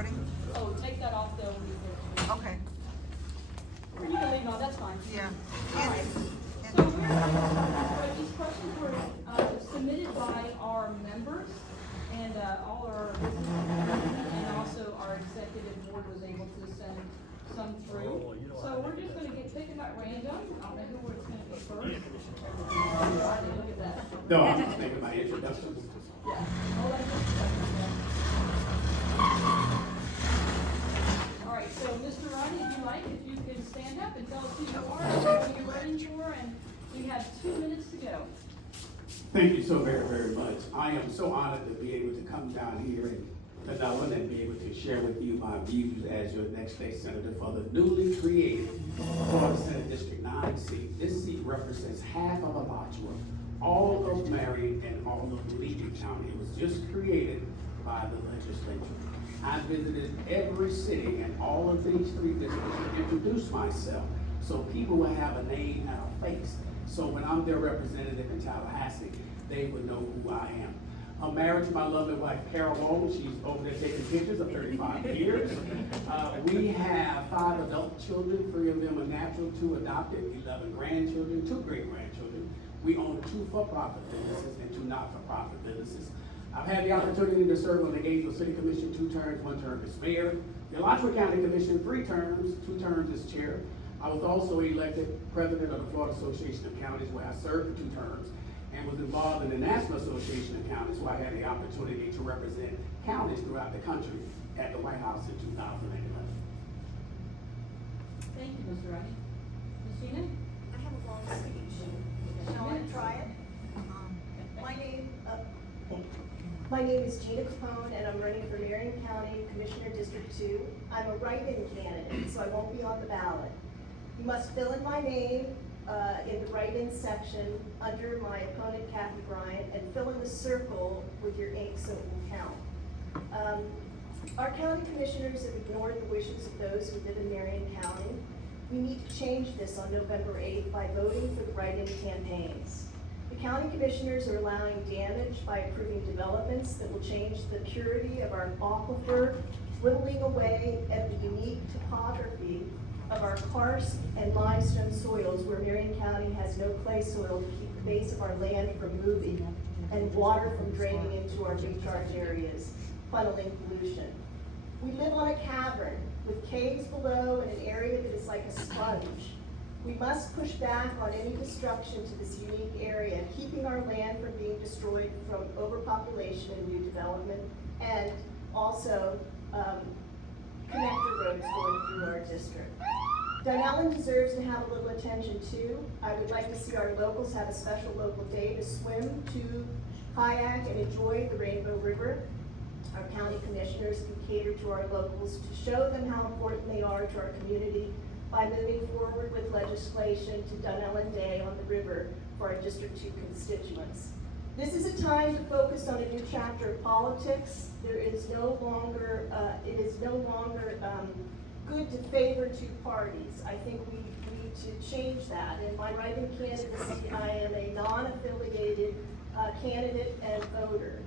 recording? Oh, take that off though when you go. Okay, Or you can leave it on, that's fine. yeah. All right. So these questions were submitted by our members and all our business community, and also our executive board was able to send some through. So we're just gonna get picking at random. I don't know who we're gonna go first. Look at that. No, I'm just making my introduction. Yeah. Hold on just a second. All right, so Mr. Rodney, if you like, if you can stand up and tell us who you are, and what you're running for, and we have 2 minutes to go. Thank you so very, very much. I am so honored to be able to come down here in Dunnellon and be able to share with you my views as your next state senator for the newly created Florida Senate District 9 seat. This seat represents half of Alachua, all of Marion, and all of Lee County. It was just created by the legislature. I visited every city and all of these 3 districts to introduce myself so people will have a name and a face. So when I'm their representative in Tallahassee, they would know who I am. I'm married to my lovely wife, Carol Wong. She's over there taking pictures of 35 years. We have 5 adult children, 3 of them are natural, 2 adopted, 11 grandchildren, 2 great-grandchildren. We own 2 for-profit businesses and 2 not-for-profit businesses. I've had the opportunity to serve on the Gainesville City Commission 2 terms, 1 term as mayor. The Alachua County Commission 3 terms, 2 terms as chair. I was also elected president of the Florida Association of Counties, where I served for 2 terms, and was involved in the National Association of Counties, where I had the opportunity to represent counties throughout the country at the White House in 2011. Thank you, Mr. Rodney. Ms. Gina? I have a long speech. Shall I try it? My name is Gina Capone, and I'm running for Marion County Commissioner District 2. I'm a write-in candidate, so I won't be on the ballot. You must fill in my name in the write-in section under my opponent, Kathy Bryant, and fill in the circle with your ink so it will count. Our county commissioners have ignored the wishes of those who live in Marion County. We need to change this on November 8th by voting for the write-in campaigns. The county commissioners are allowing damage by approving developments that will change the purity of our aquifer, whittling away at the unique topography of our karst and limestone soils, where Marion County has no clay soil to keep the base of our land from moving and water from draining into our recharge areas, funneling pollution. We live on a cavern with caves below and an area that is like a sponge. We must push back on any destruction to this unique area, keeping our land from being destroyed from overpopulation and new development, and also connector roads going through our district. Dunnellon deserves to have a little attention too. I would like to see our locals have a special local day to swim, to kayak, and enjoy the Rainbow River. Our county commissioners can cater to our locals to show them how important they are to our community by moving forward with legislation to Dunnellon Day on the river for our District 2 constituents. This is a time to focus on a new chapter of politics. There is no longer, it is no longer good to favor 2 parties. I think we need to change that. In my write-in candidacy, I am a non-affiliated candidate and voter.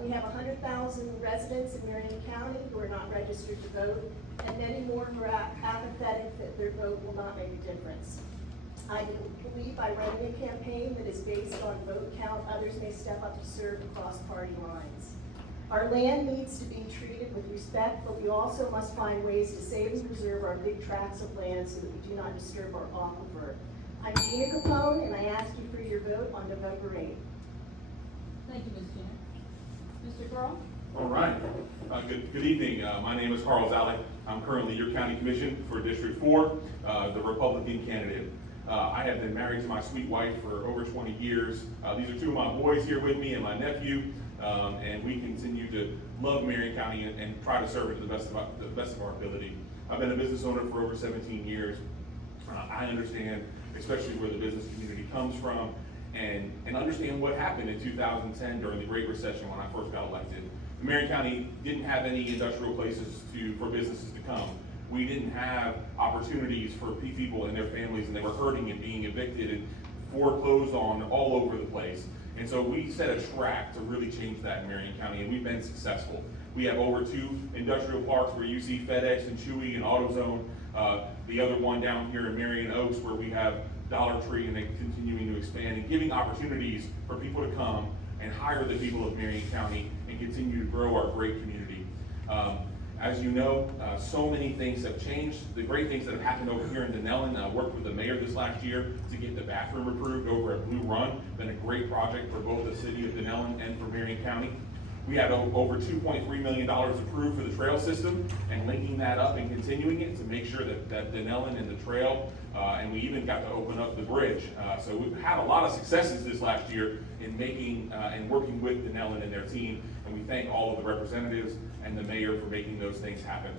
We have 100,000 residents in Marion County who are not registered to vote, and many more who are apathetic that their vote will not make a difference. I believe by running a campaign that is based on vote count, others may step up to serve across party lines. Our land needs to be treated with respect, but we also must find ways to save and preserve our big tracts of land so that we do not disturb our aquifer. I'm Gina Capone, and I ask you for your vote on November 8th. Thank you, Ms. Gina. Mr. Carl? All right. Good evening. My name is Carl Zalek. I'm currently your county commission for District 4, the Republican candidate. I have been married to my sweet wife for over 20 years. These are 2 of my boys here with me and my nephew, and we continue to love Marion County and try to serve it to the best of our ability. I've been a business owner for over 17 years. I understand, especially where the business community comes from, and understand what happened in 2010 during the Great Recession when I first got elected. Marion County didn't have any industrial places for businesses to come. We didn't have opportunities for people and their families, and they were hurting and being evicted and foreclosed on all over the place. And so we set a track to really change that in Marion County, and we've been successful. We have over 2 industrial parks where you see FedEx and Chewy and AutoZone. The other one down here in Marion Oaks where we have Dollar Tree, and they're continuing to expand and giving opportunities for people to come and hire the people of Marion County and continue to grow our great community. As you know, so many things have changed. The great things that have happened over here in Dunnellon, I worked with the mayor this last year to get the bathroom approved over at Blue Run. Been a great project for both the city of Dunnellon and for Marion County. We had over $2.3 million approved for the trail system and linking that up and continuing it to make sure that Dunnellon and the trail, and we even got to open up the bridge. So we've had a lot of successes this last year in making and working with Dunnellon and their team, and we thank all of the representatives and the mayor for making those things happen.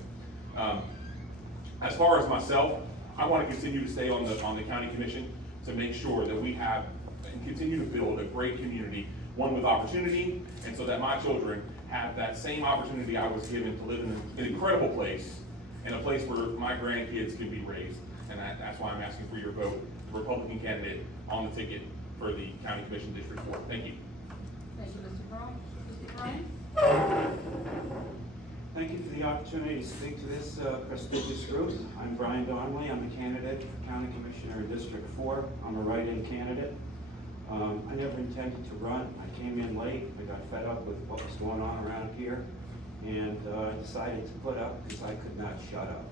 As far as myself, I want to continue to stay on the county commission to make sure that we have and continue to build a great community, one with opportunity, and so that my children have that same opportunity I was given to live in an incredible place, in a place where my grandkids can be raised. And that's why I'm asking for your vote, the Republican candidate on the ticket for the County Commission District 4. Thank you. Thank you, Mr. Brown. Mr. Bryan? Thank you for the opportunity to speak to this prestigious group. I'm Brian Donnelly. I'm a candidate for County Commissioner in District 4. I'm a write-in candidate. I never intended to run. I came in late. I got fed up with what was going on around here, and I decided to put up because I could not shut up.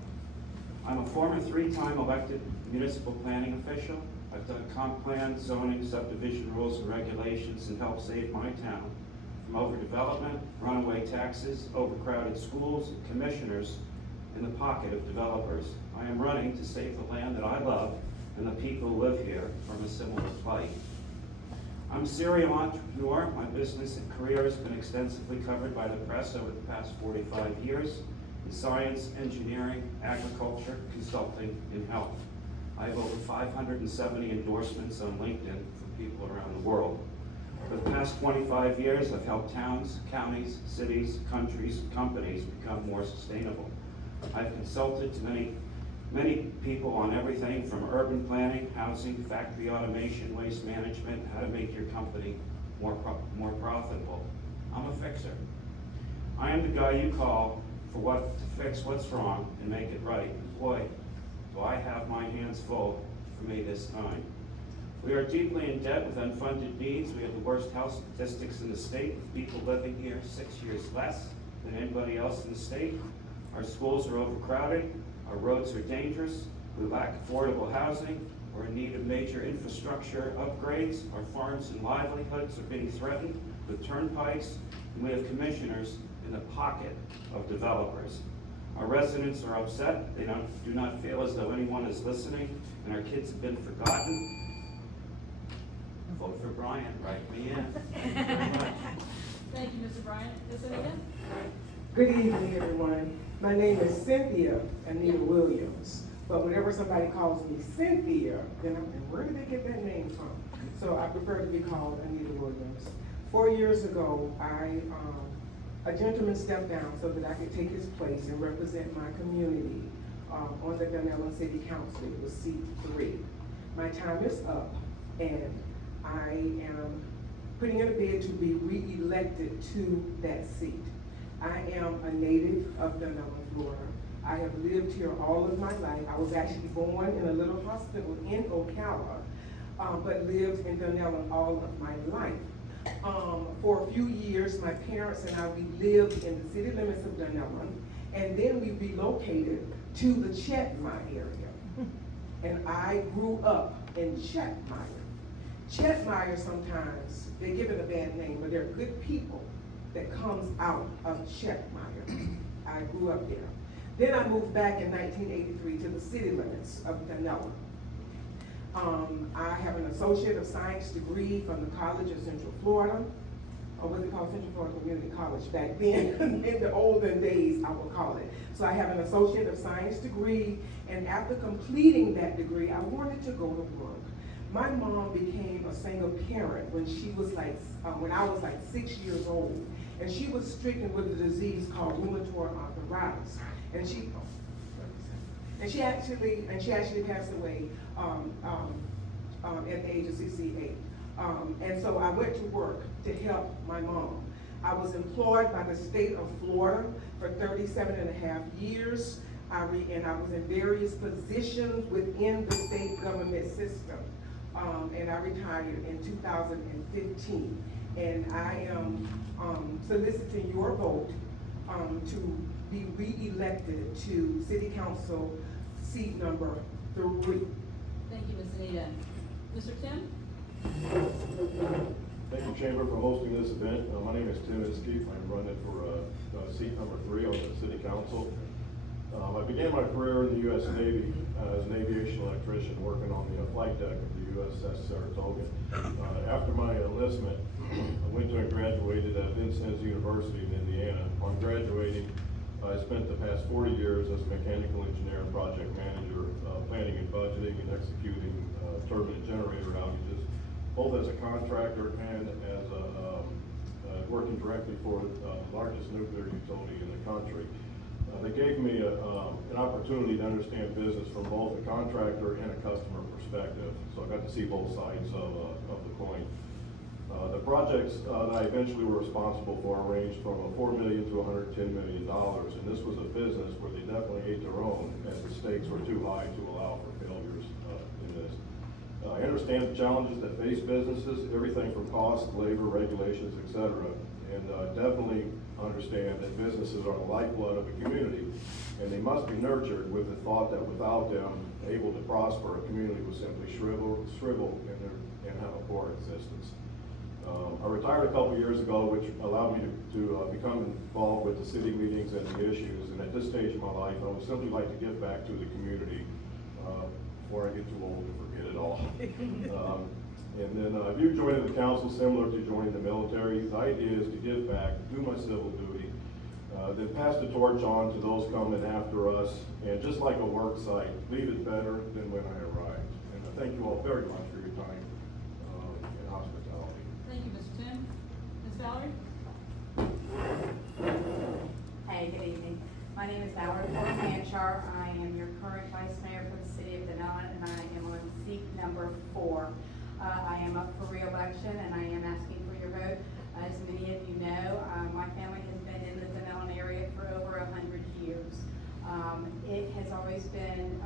I'm a former 3-time elected municipal planning official. I've done comp plan, zoning, subdivision rules and regulations, and helped save my town from overdevelopment, runaway taxes, overcrowded schools, and commissioners in the pocket of developers. I am running to save the land that I love and the people who live here from a similar plight. I'm a serial entrepreneur. My business and career has been extensively covered by the press over the past 45 years in science, engineering, agriculture, consulting, and health. I have over 570 endorsements on LinkedIn for people around the world. For the past 25 years, I've helped towns, counties, cities, countries, and companies become more sustainable. I've consulted to many people on everything from urban planning, housing, factory automation, waste management, how to make your company more profitable. I'm a fixer. I am the guy you call to fix what's wrong and make it right. Boy, do I have my hands full for me this time. We are deeply in debt with unfunded needs. We have the worst health statistics in the state, with people living here 6 years less than anybody else in the state. Our schools are overcrowded. Our roads are dangerous. We lack affordable housing. We're in need of major infrastructure upgrades. Our farms and livelihoods are being threatened with turnpikes, and we have commissioners in the pocket of developers. Our residents are upset. They do not feel as though anyone is listening, and our kids have been forgotten. Vote for Brian, write me in. Thank you very much. Thank you, Mr. Bryan. Ms. Anita? Good evening, everyone. My name is Cynthia Anita Williams, but whenever somebody calls me Cynthia, then I'm like, where did they get that name from? So I prefer to be called Anita Williams. 4 years ago, a gentleman stepped down so that I could take his place and represent my community on the Dunnellon City Council. It was seat 3. My time is up, and I am putting in a bid to be re-elected to that seat. I am a native of Dunnellon, Florida. I have lived here all of my life. I was actually born in a little hospital in Ocala, but lived in Dunnellon all of my life. For a few years, my parents and I, we lived in the city limits of Dunnellon, and then we relocated to the Chetmire area. And I grew up in Chetmire. Chetmire, sometimes, they're given a bad name, but they're good people that comes out of Chetmire. I grew up there. Then I moved back in 1983 to the city limits of Dunnellon. I have an Associate of Science degree from the College of Central Florida, or what they call Central Florida Community College back then. In the olden days, I would call it. So I have an Associate of Science degree, and after completing that degree, I wanted to go to work. My mom became a single parent when when I was like 6 years old, and she was stricken with a disease called rheumatoid arthritis, and she actually passed away at the age of 68. And so I went to work to help my mom. I was employed by the state of Florida for 37.5 years. And I was in various positions within the state government system. And I retired in 2015. And I am soliciting your vote to be re-elected to City Council seat number 3. Thank you, Ms. Anita. Mr. Tim? Thank you, Chamber, for hosting this event. My name is Tim Iskey. I'm running for seat number 3 on the City Council. I began my career in the U.S. Navy as an aviation electrician working on the flight deck of the USS Saratoga. After my enlistment, I went to and graduated at Vincennes University in Indiana. On graduating, I spent the past 40 years as a mechanical engineer and project manager, planning and budgeting and executing turbine and generator outages, both as a contractor and as working directly for the largest nuclear utility in the country. They gave me an opportunity to understand business from both a contractor and a customer perspective, so I got to see both sides of the coin. The projects that I eventually were responsible for ranged from $4 million to $110 million, and this was a business where they definitely ate their own, as the stakes were too high to allow for failures in this. I understand the challenges that face businesses, everything from cost, labor, regulations, etc., and definitely understand that businesses are the lifeblood of a community, and they must be nurtured with the thought that without them able to prosper, a community will simply shrivel and have a poor existence. I retired a couple years ago, which allowed me to become involved with the city meetings and the issues, and at this stage of my life, I would simply like to give back to the community before I get too old to forget it all. And then I view joining the council similar to joining the military. The idea is to give back, do my civil duty, then pass the torch on to those coming after us, and just like a work site, leave it better than when I arrived. And I thank you all very much for your time and hospitality. Thank you, Mr. Tim. Ms. Valerie? Hey, good evening. My name is Valerie Ford-Manchar. I am your current vice mayor for the city of Dunnellon, and I am on seat number 4. I am up for re-election, and I am asking for your vote. As many of you know, my family has been in the Dunnellon area for over 100 years. It has always been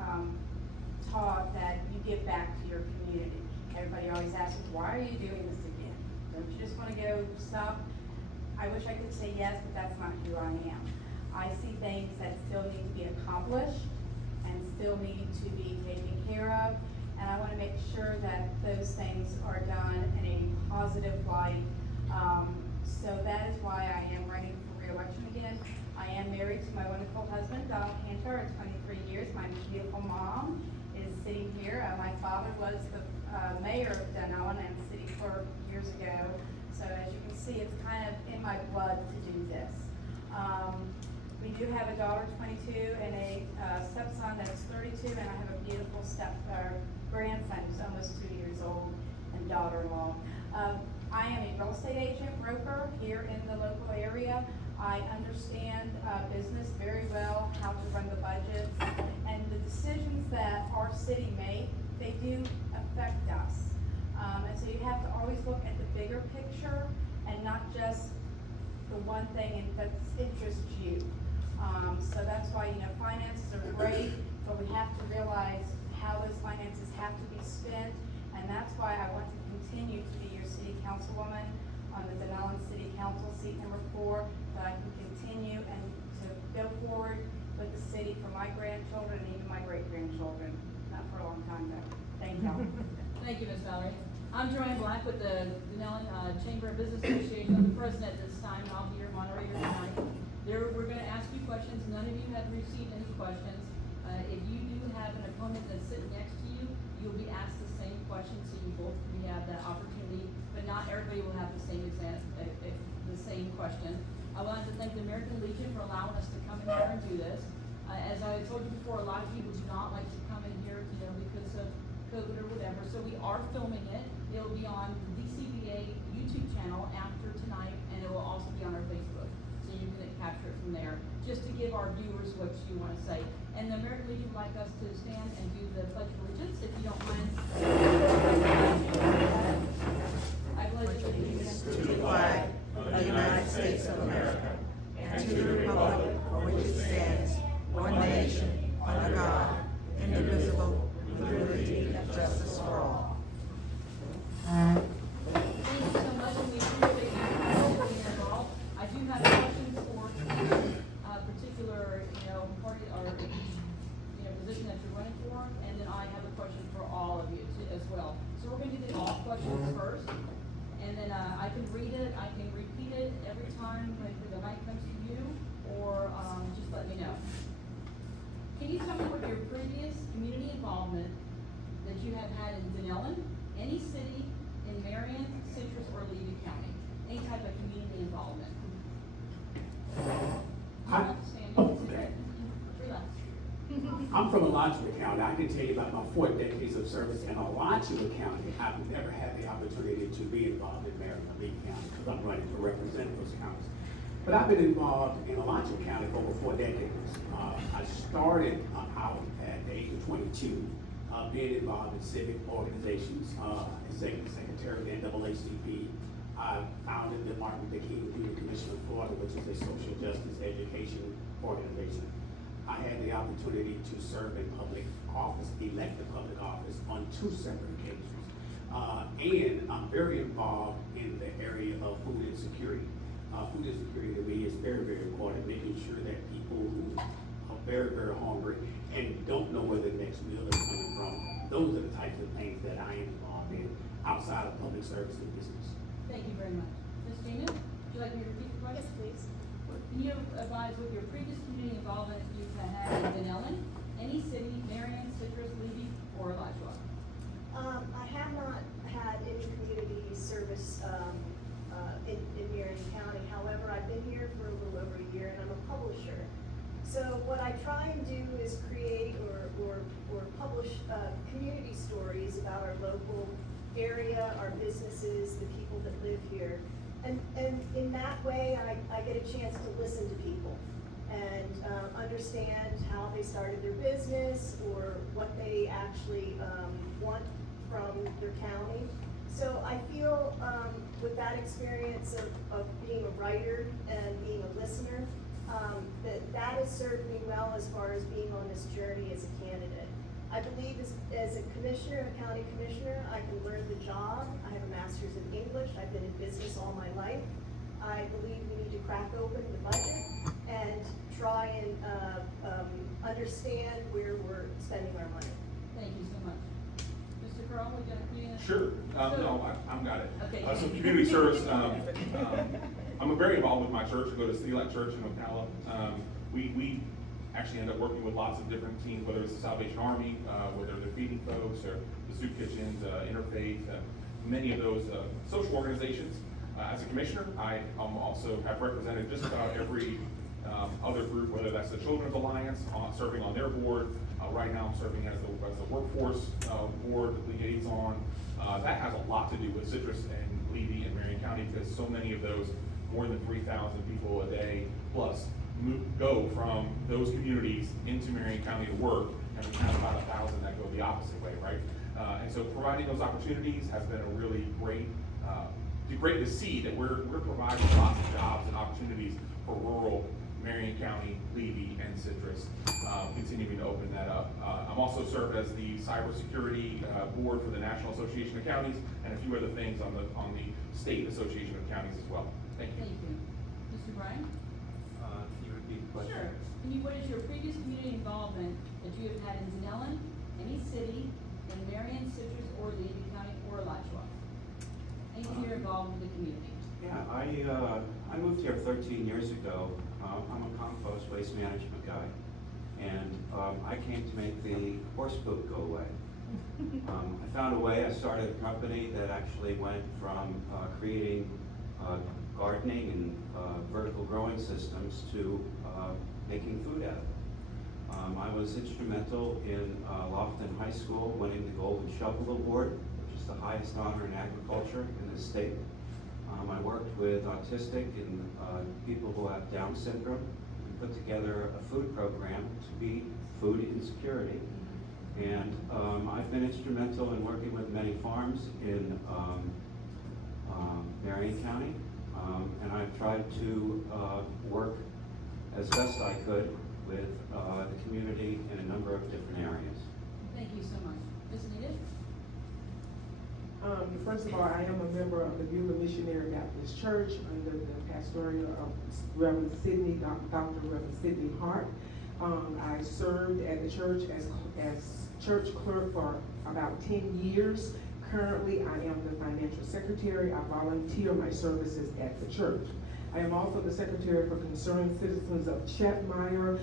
taught that you give back to your community. Everybody always asks, why are you doing this again? Don't you just want to go stop? I wish I could say yes, but that's not who I am. I see things that still need to be accomplished and still need to be taken care of. And I want to make sure that those things are done in a positive light. So that is why I am running for re-election again. I am married to my wonderful husband, Donald Cantor, of 23 years. My beautiful mom is sitting here. My father was the mayor of Dunnellon and city clerk years ago. So as you can see, it's kind of in my blood to do this. We do have a daughter, 22, and a stepson that's 32, and I have a beautiful grandson who's almost 2 years old, and daughter-in-law. I am a real estate agent, broker here in the local area. I understand business very well, how to run the budgets, and the decisions that our city makes, they do affect us. And so you have to always look at the bigger picture and not just the one thing that interests you. So that's why, finances are great, but we have to realize how those finances have to be spent, and that's why I want to continue to be your city councilwoman on the Dunnellon City Council, seat number 4, that I can continue and to go forward with the city for my grandchildren and even my great-grandchildren. Not for a long time, though. Thank y'all. Thank you, Ms. Valerie. I'm Joanne Black with the Dunnellon Chamber of Business Association. I'm the president this time, and I'll be your moderator tonight. We're going to ask you questions. None of you have received any questions. If you do have an opponent that's sitting next to you, you'll be asked the same question, so you both can have that opportunity, but not everybody will have the same question. I wanted to thank the American Legion for allowing us to come in here and do this. As I told you before, a lot of people do not like to come in here, because of COVID or whatever, so we are filming it. It'll be on the DCBA YouTube channel after tonight, and it will also be on our Facebook, so you can capture it from there, just to give our viewers what you want to say. And the American Legion would like us to stand and do the Pledge of Allegiance, if you don't mind. I pledge allegiance to the flag of of the United States of America, and to the republic for which it stands, one nation, under God, indivisible, with liberty and justice for all. Thank you so much, and we appreciate you being involved. I do have questions for particular, party or, position that you're running for, and then I have a question for all of you as well. So we're gonna do the all questions first, and then, I can read it, I can repeat it every time, like, the mic comes to you, or, just let me know. Can you tell me what your previous community involvement that you have had in Dunnellon, any city in Marion, Citrus, or Levy County? Any type of community involvement? You don't have to stand, you can sit right. Relax. I'm from Alachua County. I can tell you about my 4 decades of service in Alachua County. I've never had the opportunity to be involved in Marion or Lee County because I'm running to represent those counties. But I've been involved in Alachua County for over 4 decades. I started out at the age of 22, being involved in civic organizations, executive secretary of the NAACP. I founded the Martin Luther King Jr. Commission of Florida, which is a social justice education organization. I had the opportunity to serve in public office, elected public office, on 2 separate occasions. And I'm very involved in the area of food insecurity. Food insecurity to me is very, very important, making sure that people who are very, very hungry and don't know where the next meal is coming from, those are the types of things that I am involved in outside of public service and business. Thank you very much. Ms. Gina, would you like me to repeat the question? Yes, please. Can you advise what your previous community involvement you've had in Dunnellon, any city, Marion, Citrus, Levy, or Alachua? I have not had any community service in Marion County. However, I've been here for a little over a year, and I'm a publisher. So what I try and do is create or publish community stories about our local area, our businesses, the people that live here. And in that way, I get a chance to listen to people and understand how they started their business or what they actually want from their county. So I feel with that experience of being a writer and being a listener, that has served me well as far as being on this journey as a candidate. I believe as a commissioner, a county commissioner, I can learn the job. I have a master's in English. I've been in business all my life. I believe we need to crack open the budget and try and understand where we're spending our money. Thank you so much. Mr. Carl, we got a community? Sure, no, I've got it. Okay. So community service, I'm very involved with my church. I go to City Light Church in Ocala. We actually end up working with lots of different teams, whether it's the Salvation Army, whether they're feeding folks, or the soup kitchens, Interfaith, many of those social organizations. As a commissioner, I also have represented just about every other group, whether that's the Children's Alliance, serving on their board. Right now, I'm serving as the workforce board liaison. That has a lot to do with Citrus and Levy and Marion County, because so many of those, more than 3,000 people a day plus, go from those communities into Marion County to work, and we have about 1,000 that go the opposite way, right? And so providing those opportunities has been a really great to see that we're providing lots of jobs and opportunities for rural Marion County, Levy, and Citrus, continuing to open that up. I'm also served as the cybersecurity board for the National Association of Counties, and a few other things on the State Association of Counties as well. Thank you. Thank you. Mr. Bryan? Can you repeat the question? Sure. What is your previous community involvement that you have had in Dunnellon, any city, in Marion, Citrus, or Levy County, or Alachua? Anything you're involved with the community? Yeah, I moved here 13 years ago. I'm a compost waste management guy, and I came to make the horse poop go away. I found a way. I started a company that actually went from creating gardening and vertical growing systems to making food out of it. I was instrumental in Lofton High School winning the Golden Shovel Award, which is the highest honor in agriculture in the state. I worked with autistic and people who have Down syndrome. We put together a food program to beat food insecurity. And I've been instrumental in working with many farms in Marion County. And I've tried to work as best I could with the community in a number of different areas. Thank you so much. Ms. Anita? First of all, I am a member of the Beulah Missionary Baptist Church under the pastoral of Reverend Sidney, Dr. Reverend Sidney Hart. I served at the church as church clerk for about 10 years. Currently, I am the financial secretary. I volunteer my services at the church. I am also the secretary for Concerned Citizens of Chetmeyer,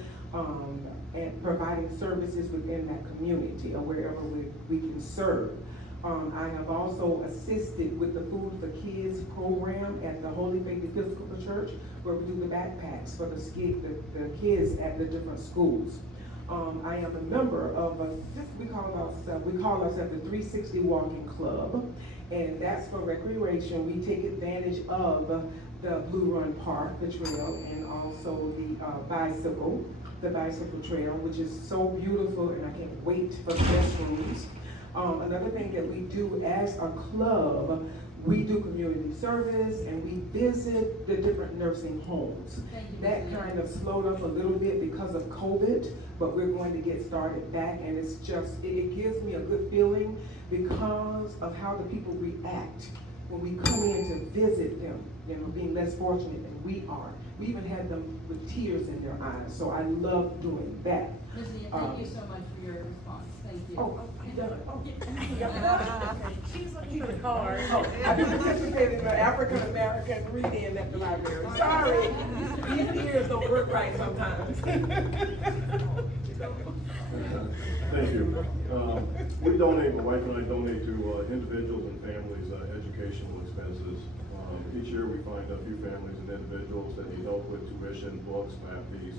and providing services within that community or wherever we can serve. I have also assisted with the Food for Kids program at the Holy Faith Episcopal Church, where we do the backpacks for the kids at the different schools. I am a member of we call ourselves the 360 Walking Club, and that's for recreation. We take advantage of the Blue Run Park, the trail, and also the bicycle trail, which is so beautiful, and I can't wait for the restrooms. Another thing that we do as a club, we do community service and we visit the different nursing homes. That kind of slowed up a little bit because of COVID, but we're going to get started back, and it's just, it gives me a good feeling because of how the people react when we come in to visit them, you know, being less fortunate than we are. We even had them with tears in their eyes, so I love doing that. Ms. Anita, thank you so much for your response. Thank you. Oh, I'm done. Oh, She's looking for the card. oh, I participated in the African American reading at the library. Sorry, these ears don't work right sometimes. Thank you. We donate, my wife and I donate to individuals and families' educational expenses. Each year we find a few families and individuals that need help with tuition, books, lab fees,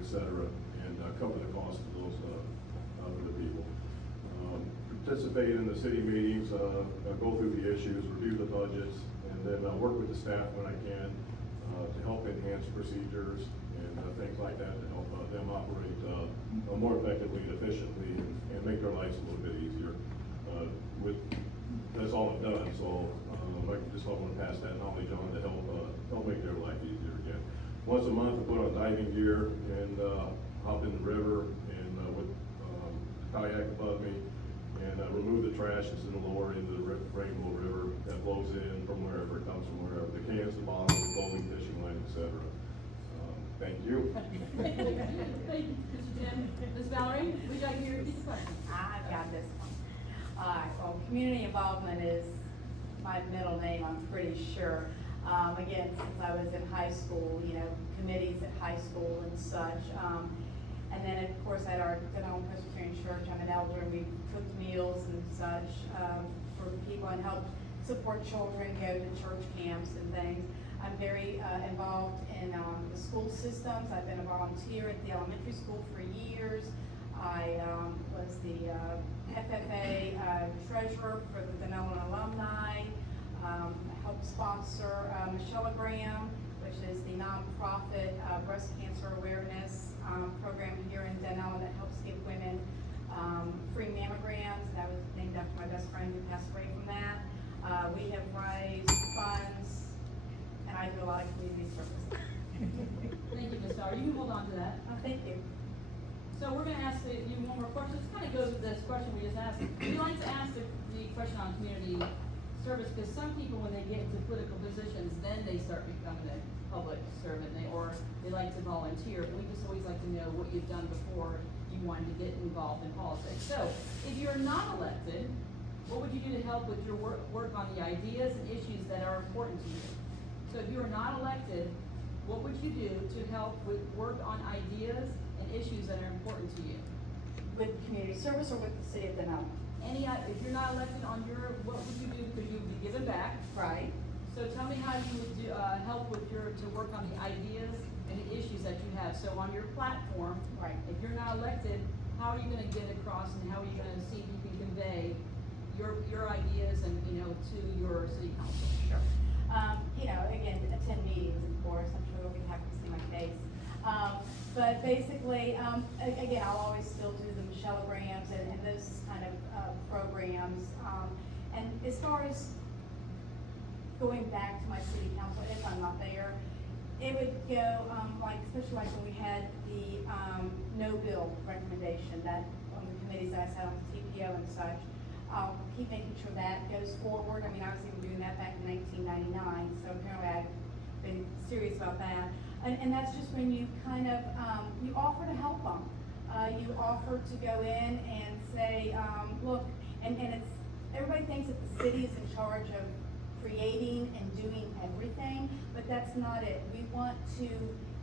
et cetera, and cover the cost of those for the people. Participate in the city meetings, go through the issues, review the budgets, and then work with the staff when I can to help enhance procedures and things like that to help them operate more effectively and efficiently and make their lives a little bit easier. That's all I've done, so I just want to pass that knowledge on to help make their life easier again. Once a month, I put on diving gear and hop in the river and with kayak above me and remove the trash that's in the lower end of the Rainbow River that flows in from wherever it comes from, wherever the cans, the bottles, bowling, fishing line, etc. Thank you. Thank you, Mr. Jim. Ms. Valerie, would you like to hear these questions? I've got this one. All right, well, community involvement is my middle name, I'm pretty sure. Again, since I was in high school, you know, committees at high school and such. And then, of course, at our Dunnellon Presbyterian Church, I'm an elder, and we cooked meals and such for people and helped support children, go to church camps and things. I'm very involved in the school systems. I've been a volunteer at the elementary school for years. I was the FFA treasurer for the Dunnellon alumni. I helped sponsor Michellegram, which is the nonprofit breast cancer awareness program here in Dunnellon that helps give women free mammograms. That was named after my best friend who passed away from that. We have raised funds, and I do a lot of community service. Thank you, Ms. Valerie. You can hold on to that. Oh, thank you. So we're going to ask you one more question. This kind of goes with this question we just asked. We like to ask the question on community service because some people, when they get into political positions, then they start becoming a public servant, or they like to volunteer. But we just always like to know what you've done before you wanted to get involved in politics. So if you're not elected, what would you do to help with your work on the ideas and issues that are important to you? So if you are not elected, what would you do to help with work on ideas and issues that are important to you? With community service or with the city of Dunnellon? If you're not elected on what would you do? Because you would be given back. Right. So tell me how you would do, help with to work on the ideas and the issues that you have. So on your platform, Right. if you're not elected, how are you going to get across and how are you going to see if you can convey your ideas and, to your city council? Sure. Again, attend meetings, of course. I'm sure they'll be happy to see my face. But basically, again, I'll always still do the Michellegrams and those kind of programs. And as far as going back to my city council if I'm not there. It would go, like, especially like when we had the, no bill recommendation that on the committees that I sat on, the TPO and such. I'll keep making sure that goes forward. I mean, I was even doing that back in 1999, so apparently I've been serious about that. And that's just when you kind of, you offer to help them. You offer to go in and say, look, and it's, everybody thinks that the city is in charge of creating and doing everything, but that's not it. We want to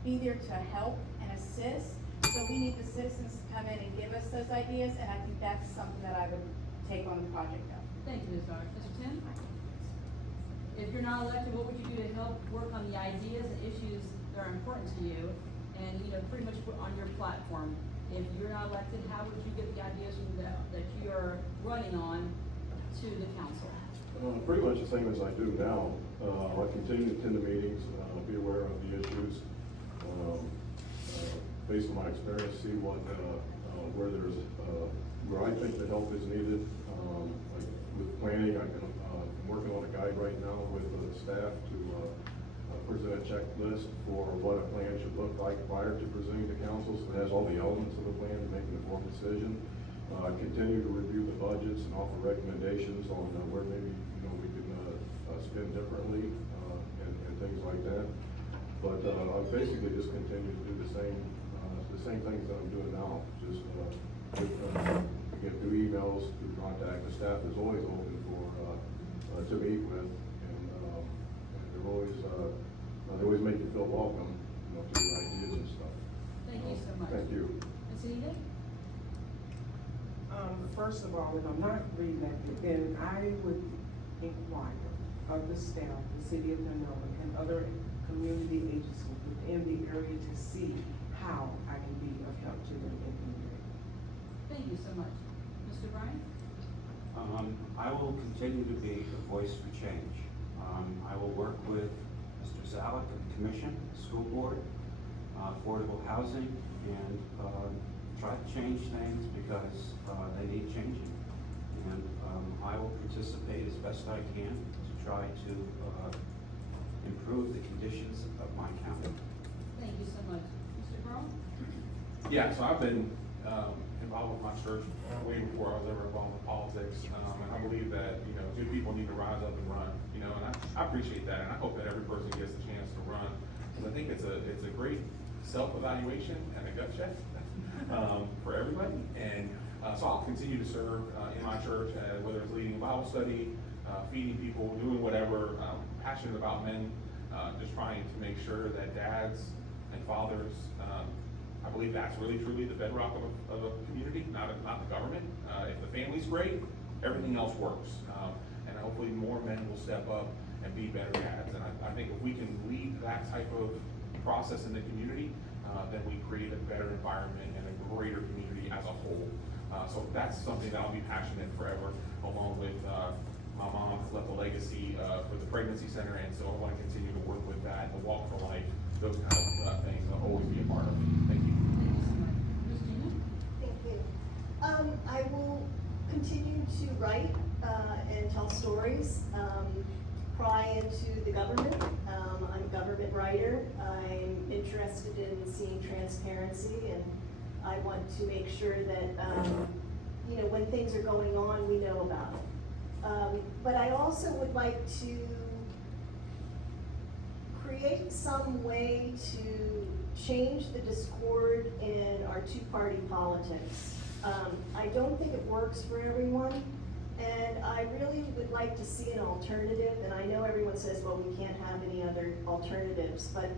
be there to help and assist, so we need the citizens to come in and give us those ideas, and I think that's something that I would take on the project of. Thank you, Ms. Dodge. Mr. Tim? If you're not elected, what would you do to help work on the ideas and issues that are important to you, and, you know, pretty much put on your platform? If you're not elected, how would you get the ideas from that you're running on to the council? Pretty much the same as I do now. I continue to attend the meetings, be aware of the issues, based on my experience, see what, where there's, where I think the help is needed. Like with planning, I'm working on a guide right now with the staff to present a checklist for what a plan should look like prior to presenting to council, so it has all the elements of the plan to make an informed decision. Continue to review the budgets and offer recommendations on where maybe, you know, we can spend differently and things like that. But I basically just continue to do the same things that I'm doing now. Just again, through emails, through contact. The staff is always open for to meet with, and they're always they always make you feel welcome, you know, to your ideas and stuff. Thank you so much. Thank you. Ms. Enid? First of all, if I'm not reelected, then I would inquire of the staff, the city of Dunnellon, and other community agencies within the area to see how I can be of help to them in the area. Thank you so much. Mr. Bryan? I will continue to be a voice for change. I will work with Mr. Zalek and the commission, the school board, affordable housing, and try to change things because they need changing. And I will participate as best I can to try to improve the conditions of my county. Thank you so much. Mr. Burrow? Yeah, so I've been involved with my church way before I was ever involved in politics, and I believe that, you know, good people need to rise up and run, you know, and I appreciate that, and I hope that every person gets a chance to run, because I think it's a great self-evaluation and a gut check for everybody, and so I'll continue to serve in my church, whether it's leading a Bible study, feeding people, doing whatever. I'm passionate about men, just trying to make sure that dads and fathers, I believe that's really truly the bedrock of a community, not the government. If the family's great, everything else works. And hopefully more men will step up and be better dads. And I think if we can lead that type of process in the community, then we create a better environment and a greater community as a whole. So that's something that I'll be passionate forever, along with my mom has left a legacy for the pregnancy center, and so I want to continue to work with that, the walk for life, those kind of things I'll always be a part of. Thank you. Thank you so much. Ms. Gina? Thank you. I will continue to write and tell stories, pry into the government. I'm a government writer. I'm interested in seeing transparency, and I want to make sure that, you know, when things are going on, we know about it. But I also would like to create some way to change the discord in our two-party politics. I don't think it works for everyone, and I really would like to see an alternative, and I know everyone says, well, we can't have any other alternatives, but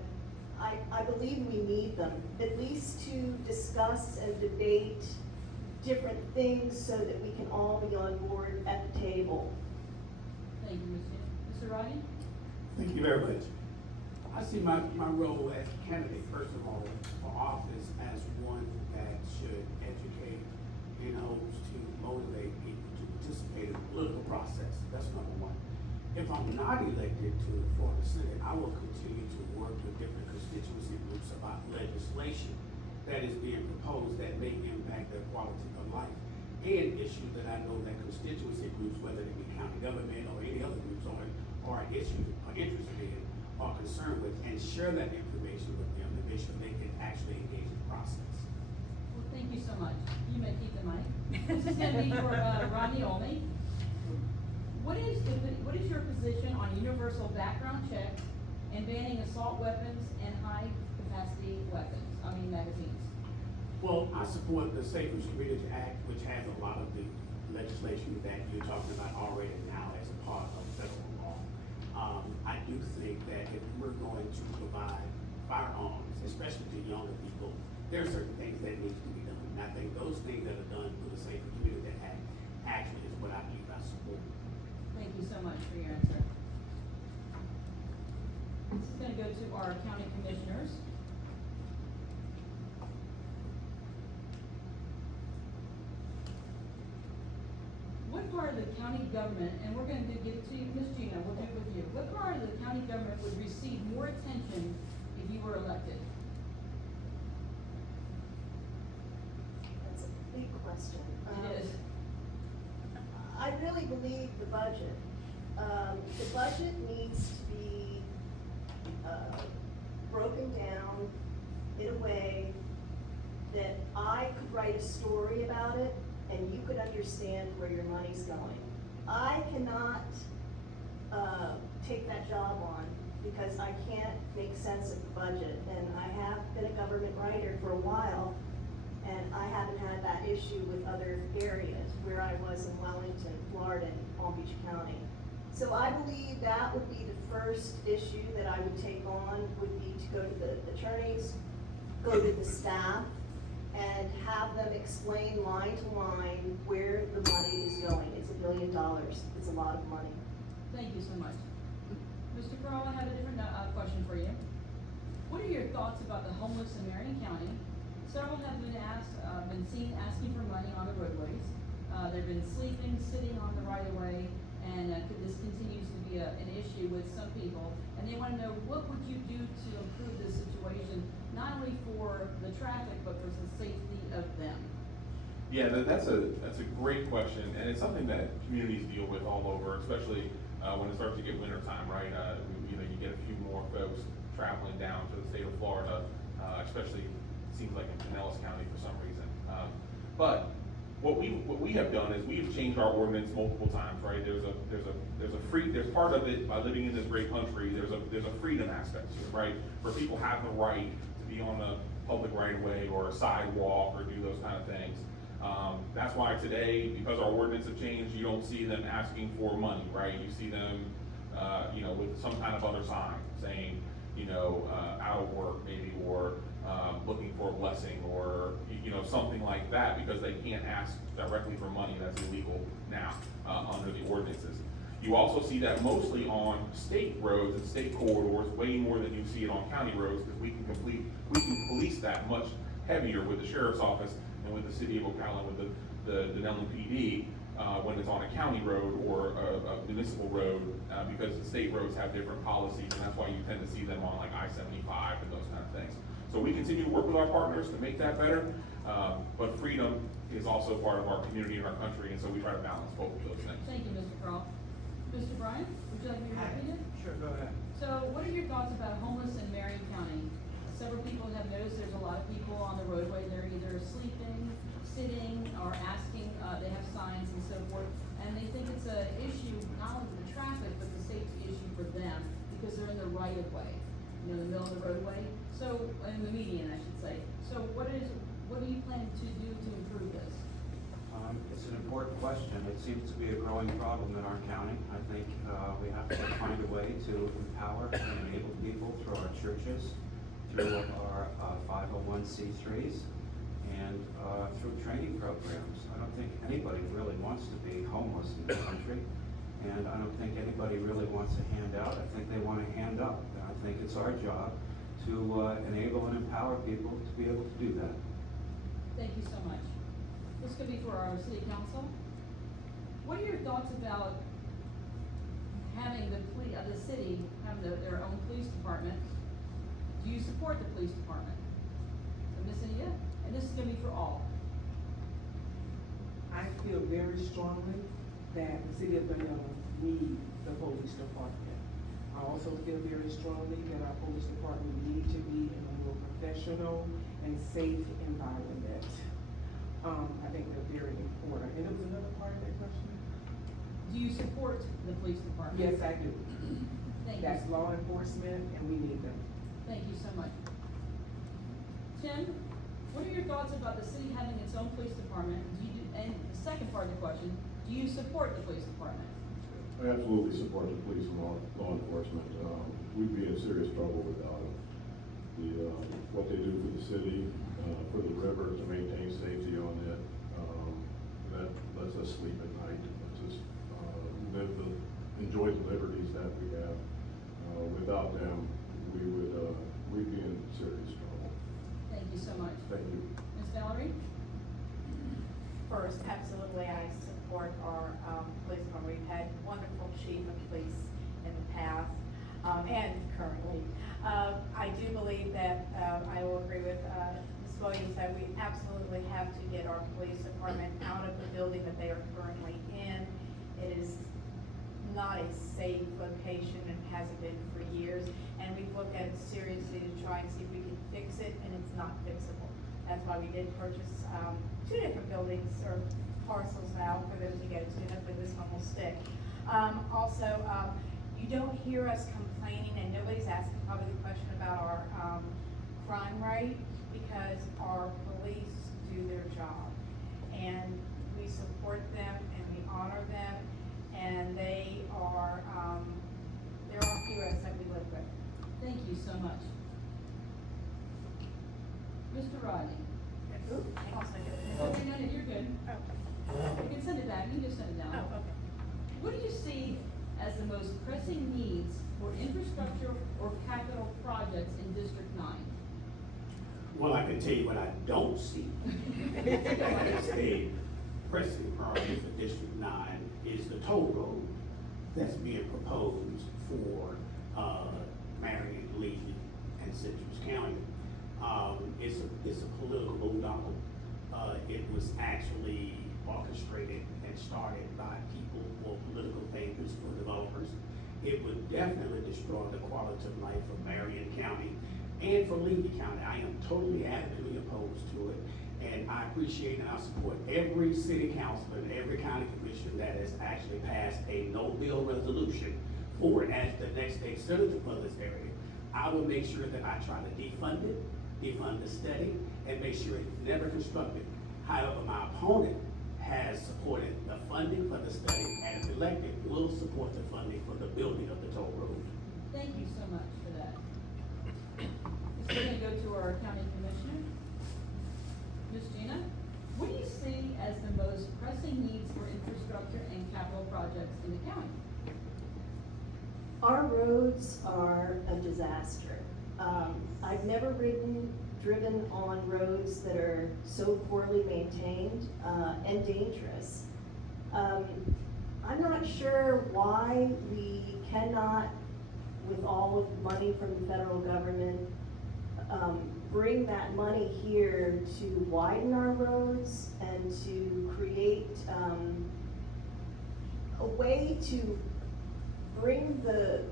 I believe we need them, at least to discuss and debate different things so that we can all be on board at the table. Thank you, Ms. Gina. Mr. Roddy? Thank you very much. I see my role as a candidate, first of all, for office as one that should educate and hopes to motivate people to participate in the political process. That's number one. If I'm not elected for the Senate, I will continue to work with different constituency groups about legislation that is being proposed that may impact their quality of life, and issues that I know that constituency groups, whether they be county government or any other groups, are interested in or concerned with, and share that information with them to make sure they can actually engage in the process. Well, thank you so much. You may keep the mic. This is gonna be for, Ronnie Olney. What is your position on universal background checks and banning assault weapons and high-capacity weapons, magazines? Well, I support the Safe Community Act, which has a lot of the legislation that you're talking about already now as a part of federal law. I do think that if we're going to provide firearms, especially to younger people, there are certain things that need to be done. And I think those things that are done through the Safe Community Act actually is what I believe I support. Thank you so much for your answer. This is gonna go to our county commissioners. What part of the county government, and we're gonna give it to you, Ms. Gina, we'll do it with you. What part of the county government would receive more attention if you were elected? That's a big question. It is. I really believe the budget. The budget needs to be, broken down in a way that I could write a story about it and you could understand where your money's going. I cannot, take that job on because I can't make sense of the budget. And I have been a government writer for a while, and I haven't had that issue with other areas where I was in Wellington, Florida, and Palm Beach County. So I believe that would be the first issue that I would take on, would be to go to the attorneys, go to the staff, and have them explain line to line where the money is going. It's $1 billion, it's a lot of money. Thank you so much. Mr. Crowell, I have a different, question for you. What are your thoughts about the homeless in Marion County? Several have been seen asking for money on the roadways. They've been sleeping, sitting on the right of way, and this continues to be an issue with some people. And they wanna know, what would you do to improve this situation, not only for the traffic, but for the safety of them? Yeah, that's a great question, and it's something that communities deal with all over, especially when it starts to get winter time, right? You get a few more folks traveling down to the state of Florida, especially it seems like in Pinellas County for some reason. But what we have done is we have changed our ordinance multiple times, right? There's part of it by living in this great country. There's a freedom aspect to it, right? Where people have the right to be on the public right of way or a sidewalk or do those kind of things. That's why today, because our ordinance have changed, you don't see them asking for money, right? You see them, with some kind of other sign saying, out of work maybe, or looking for a blessing, or something like that, because they can't ask directly for money. That's illegal now under the ordinances. You also see that mostly on state roads and state corridors, way more than you see it on county roads, because we can police that much heavier with the sheriff's office and with the city of Ocala, with the Dunnellon PD, when it's on a county road or a municipal road, because the state roads have different policies, and that's why you tend to see them on like I-75 and those kind of things. So we continue to work with our partners to make that better, but freedom is also part of our community and our country, and so we try to balance both of those things. Thank you, Mr. Crowell. Mr. Bryan, would you like me to repeat it? Sure, go ahead. So what are your thoughts about homeless in Marion County? Several people have noticed there's a lot of people on the roadway, they're either sleeping, sitting, or asking, they have signs and so forth, and they think it's an issue, not only for the traffic, but the safety issue for them, because they're in the right of way, in the middle of the roadway, so, in the median, I should say. So what are you planning to do to improve this? It's an important question. It seems to be a growing problem in our county. I think we have to find a way to empower and enable people through our churches, through our 501c3s, and through training programs. I don't think anybody really wants to be homeless in this country, and I don't think anybody really wants a handout. I think they want a hand up, and I think it's our job to enable and empower people to be able to do that. Thank you so much. This could be for our city council. What are your thoughts about having the city have their own police department? Do you support the police department? So Miss Anita, and this is gonna be for all. I feel very strongly that the city of Dunnellon needs the police department. I also feel very strongly that our police department need to be in a more professional and safe environment. I think they're very important. And there was another part of that question? Do you support the police department? Yes, I do. Thank That's you. law enforcement, and we need them. Thank you so much. Tim, what are your thoughts about the city having its own police department? And the second part of the question, do you support the police department? I absolutely support the police and law enforcement. We'd be in serious trouble without them. What they do for the city, for the river, to maintain safety on it, that lets us sleep at night, lets us enjoy the liberties that we have. Without them, we'd be in serious trouble. Thank you so much. Thank you. Ms. Valerie? First, absolutely, I support our police department. We've had wonderful chief of police in the past and currently. I do believe that I will agree with Ms. Williams that we absolutely have to get our police department out of the building that they are currently in. It is not a safe location and hasn't been for years. And we've looked at it seriously to try and see if we can fix it, and it's not fixable. That's why we did purchase two different buildings or parcels now for them to go to, and hopefully this one will stick. Also, you don't hear us complaining, and nobody's asking probably the question about our crime rate, because our police do their job. And we support them and we honor them, and they are, they're our heroes that we live with. Thank you so much. Mr. Rodney? Hang on a second. Okay, no, you're good. Oh, You can send it back, you can just send it down. oh, okay. What do you see as the most pressing needs for infrastructure or capital projects in District 9? Well, I can tell you what I don't see. As a pressing priority for District 9 is the toll road that's being proposed for, Marion, Lee, and Citrus County. It's a political boondoggle. It was actually orchestrated and started by people for political favors for developers. It would definitely destroy the quality of life of Marion County and for Lee County. I am totally adamantly opposed to it. And I appreciate and I support every city councilor and every county commission that has actually passed a no-bill resolution for it as the next state senator for this area. I will make sure that I try to defund it, defund the study, and make sure it's never constructed. However, my opponent has supported the funding for the study, and if elected, will support the funding for the building of the toll road. Thank you so much for that. We're going to go to our county commissioner. Ms. Gina, what do you see as the most pressing needs for infrastructure and capital projects in the county? Our roads are a disaster. I've never driven on roads that are so poorly maintained and dangerous. I'm not sure why we cannot, with all of the money from the federal government, bring that money here to widen our roads and to create a way to bring the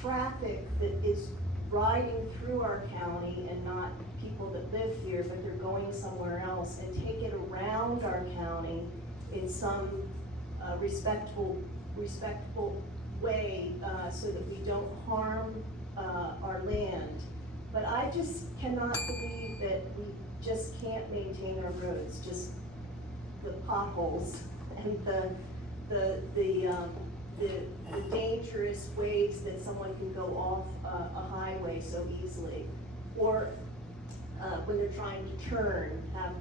traffic that is riding through our county and not people that live here, but they're going somewhere else, and take it around our county in some respectful way so that we don't harm our land. But I just cannot believe that we just can't maintain our roads, just the potholes and the dangerous ways that someone can go off a highway so easily. Or when they're trying to turn, have,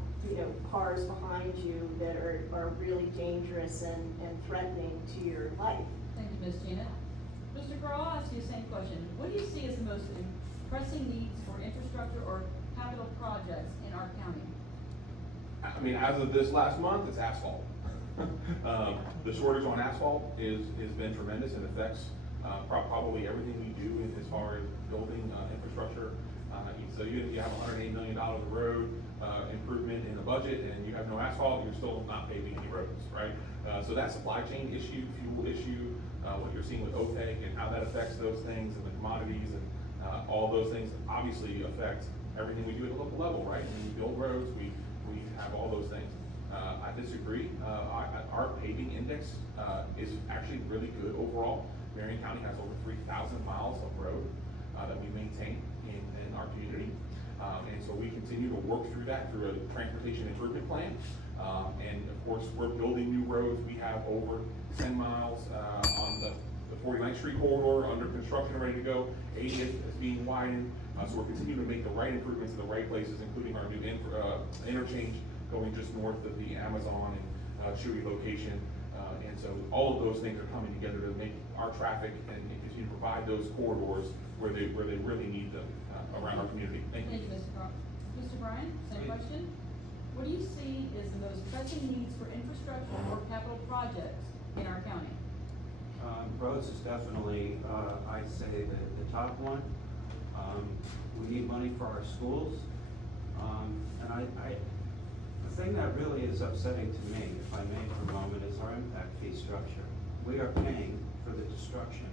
cars behind you that are really dangerous and threatening to your life. Thank you, Ms. Gina. Mr. Carl, I'll ask you the same question. What do you see as the most pressing needs for infrastructure or capital projects in our county? I mean, as of this last month, it's asphalt. The shortage on asphalt has been tremendous and affects probably everything we do as far as building infrastructure. So you have $108 million of road improvement in the budget. budget and you have no asphalt, you're still not paving any roads, right? So that supply chain issue, fuel issue, what you're seeing with OPEC and how that affects those things and the commodities and all those things obviously affect everything we do at the local level, right? When we build roads, we have all those things. I disagree. Our paving index is actually really good overall. Marion County has over 3,000 miles of road that we maintain in our community. And so we continue to work through that through a transportation improvement plan. And of course, we're building new roads. We have over 10 miles on the 49th Street corridor under construction, ready to go. 80th is being widened. So we're continuing to make the right improvements in the right places, including our new interchange going just north of the Amazon and Chewy location. And so all of those things are coming together to make our traffic and continue to provide those corridors where they really need them around our community. Thank you. Thank you, Mr. Bryan, same question. What do you see is the most pressing needs for infrastructure or capital projects in our county? Roads is definitely, I'd say, the top one. We need money for our schools. And the thing that really is upsetting to me, if I may for a moment, is our impact fee structure. We are paying for the destruction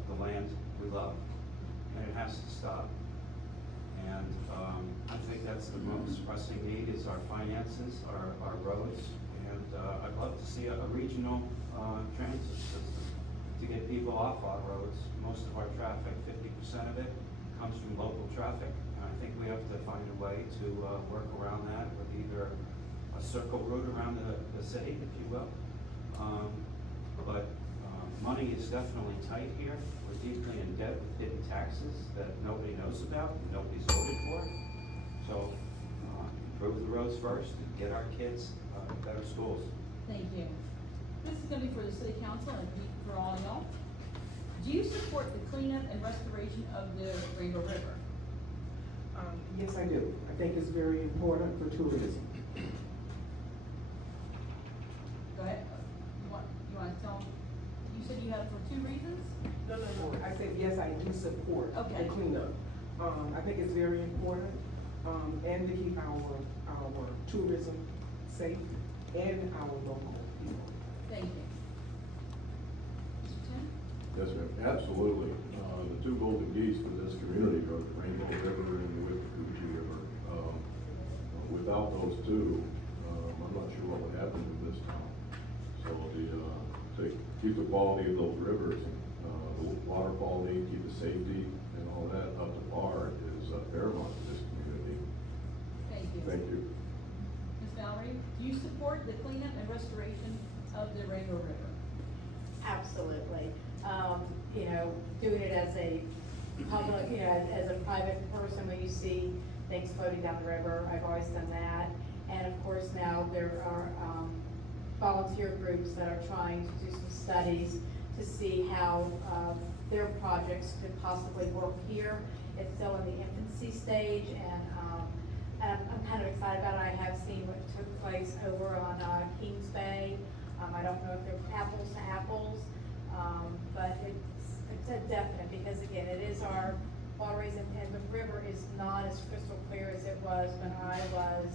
of the land we love, and it has to stop. And I think that's the most pressing need is our finances, our roads, and I'd love to see a regional transit system to get people off our roads. Most of our traffic, 50% of it, comes from local traffic. And I think we have to find a way to work around that with either a circle route around the city, if you will. But money is definitely tight here. We're deeply in debt with hidden taxes that nobody knows about, and nobody's voted for. So improve the roads first and get our kids better schools. Thank you. This is gonna be for the city council and for all y'all. Do you support the cleanup and restoration of the Rainbow River? Yes, I do. I think it's very important for tourism. Go ahead. You want to tell them? You said you have for 2 reasons? No. I said, yes, I do support Okay. the cleanup. I think it's very important, and to keep our tourism safe and our local people. Thank you. Mr. Tim? Yes, ma'am, absolutely. The two golden geese for this community are the Rainbow River and the Withlacoochee River. Without those two, I'm not sure what would happen in this town. So to keep the quality of those rivers, the water quality, keep the safety and all that up to par is paramount to this community. Thank you. Thank you. Ms. Valerie, do you support the cleanup and restoration of the Rainbow River? Absolutely. Doing it as a public, as a private person, when you see things floating down the river, I've always done that. And of course, now there are volunteer groups that are trying to do some studies to see how their projects could possibly work here. It's still in the infancy stage, and I'm kind of excited about it. I have seen what took place over on Kings Bay. I don't know if they're apples to apples, but it's a definite, because again, it is our waterways, and the river is not as crystal clear as it was when I was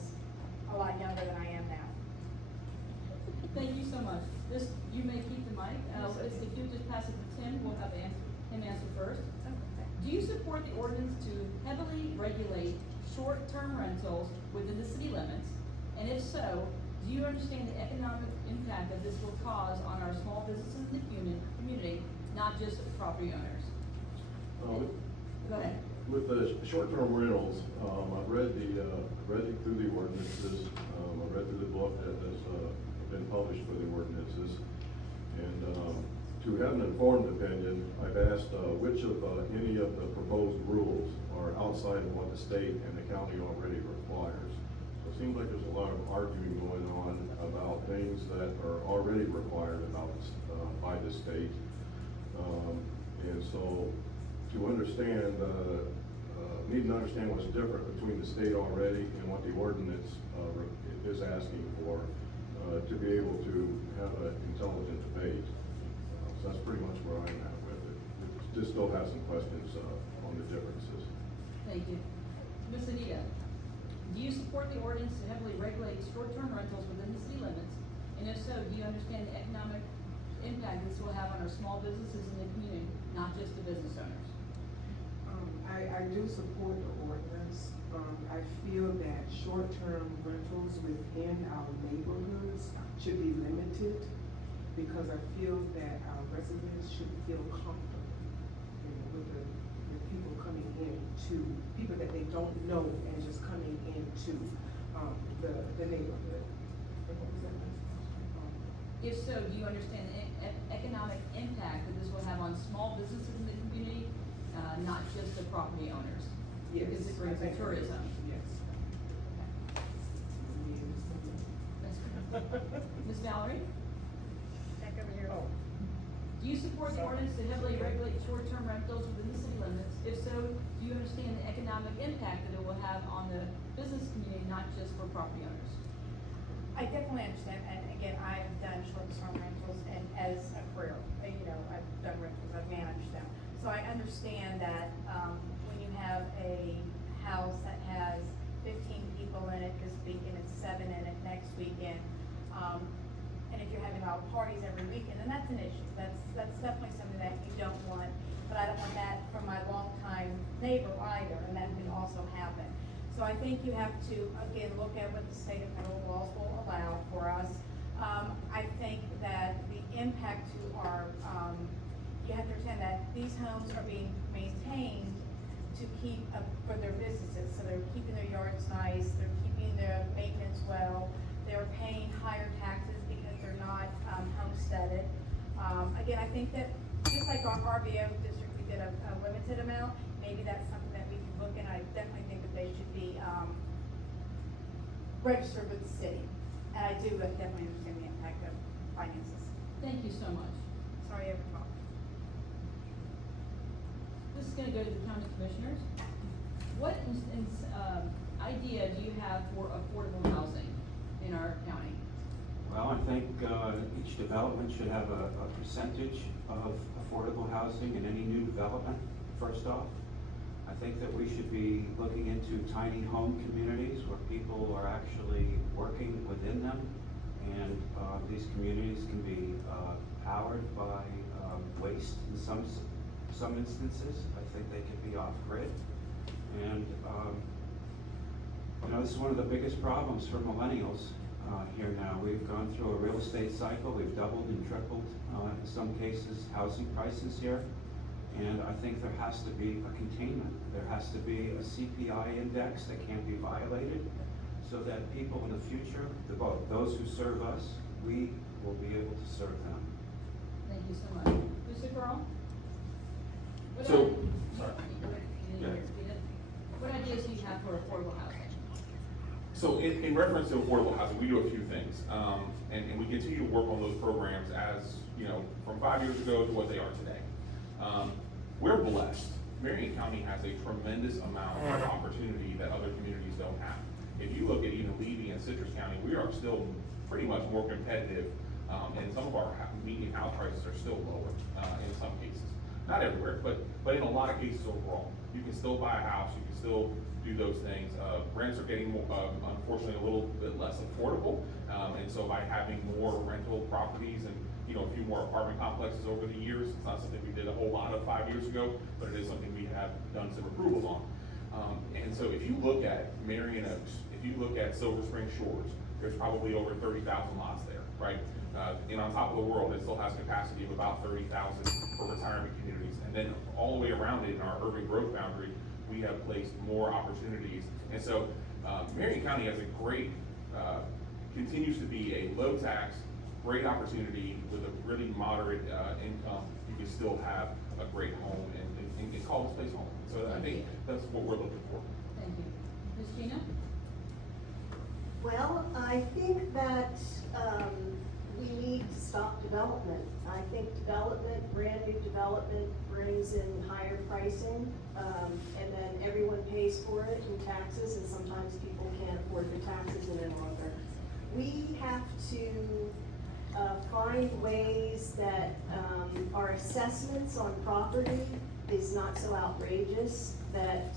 a lot younger than I am now. Thank you so much. You may keep the mic. If you just pass it to Tim, we'll have him answer first. Do you support the ordinance to heavily regulate short-term rentals within the city limits? And if so, do you understand the economic impact that this will cause on our small businesses in the community, not just property owners? Go ahead. With the short-term rentals, I've read through the ordinances. I read through the book that has been published for the ordinances. And to have an informed opinion, I've asked which of any of the proposed rules are outside of what the state and the county already requires. So it seems like there's a lot of arguing going on about things that are already required by the state. And so to understand, need to understand what's different between the state already and what the ordinance is asking for, to be able to have an intelligent debate. So that's pretty much where I'm at with it. Just still have some questions on the differences. Thank you. Ms. Anita? Do you support the ordinance to heavily regulate short-term rentals within the city limits? And if so, do you understand the economic impact this will have on our small businesses in the community, not just the business owners? I do support the ordinance. I feel that short-term rentals within our neighborhoods should be limited because I feel that our residents should feel comfortable, with people coming into, people that they don't know and just coming into, the neighborhood. What was that last question? If so, do you understand the economic impact that this will have on small businesses in the community, not just the property owners? Yes. Because it brings in tourism. Yes. Ms. Valerie? Back over here. Oh. Do you support the ordinance to heavily regulate short-term rentals within the city limits? If so, do you understand the economic impact that it will have on the business community, not just for property owners? I definitely understand, and again, I've done short-term rentals and as a career, I've done rentals, I've managed them. So I understand that, when you have a house that has 15 people in it this weekend, it's 7 in it next weekend, and if you're having out parties every weekend, then that's an issue. That's definitely something that you don't want, but I don't want that from my longtime neighbor either, and that could also happen. So I think you have to, again, look at what the state and federal laws will allow for us. I think that the impact to our, you have to understand that these homes are being maintained to keep, for their businesses. So they're keeping their yards nice, they're keeping their maintenance well, they're paying higher taxes because they're not homesteaded. Again, I think that just like our RVO district, we did a limited amount, maybe that's something that we can look at. I definitely think that they should be registered with the city. And I do definitely understand the impact of finances. Thank you so much. Sorry I ever talked. This is gonna go to the county commissioners. What idea do you have for affordable housing in our county? Well, I think each development should have a percentage of affordable housing in any new development, first off. I think that we should be looking into tiny home communities where people are actually working within them. And these communities can be powered by waste in some instances. I think they can be off-grid. And this is one of the biggest problems for millennials here now. We've gone through a real estate cycle. We've doubled and tripled, in some cases, housing prices here. And I think there has to be a containment. There has to be a CPI index that can't be violated so that people in the future, those who serve us, we will be able to serve them. Thank you so much. Mr. Carl? What ideas do you have for affordable housing? So in reference to affordable housing, we do a few things, and we continue to work on those programs as, from 5 years ago to what they are today. We're blessed. Marion County has a tremendous amount of opportunity that other communities don't have. If you look at even Levy and Citrus County, we are still pretty much more competitive, and some of our median house prices are still lower in some cases. Not everywhere, but in a lot of cases overall. You can still buy a house, you can still do those things. Rents are getting, unfortunately, a little bit less affordable, and so by having more rental properties and a few more apartment complexes over the years, it's not something we did a whole lot of 5 years ago, but it is something we have done some approvals on. And so if you look at Marion Oaks, if you look at Silver Spring Shores, there's probably over 30,000 lots there, right? And on top of the world, it still has capacity of about 30,000 for retirement communities. And then all the way around it in our urban growth boundary, we have placed more opportunities. And so Marion County has a great, continues to be a low tax, great opportunity with a really moderate income. You can still have a great home and call this place home. So I think that's what we're looking for. Thank you. Ms. Gina? Well, I think that we need to stop development. I think brand new development brings in higher pricing, and then everyone pays for it in taxes, and sometimes people can't afford the taxes any longer. We have to find ways that our assessments on property is not so outrageous that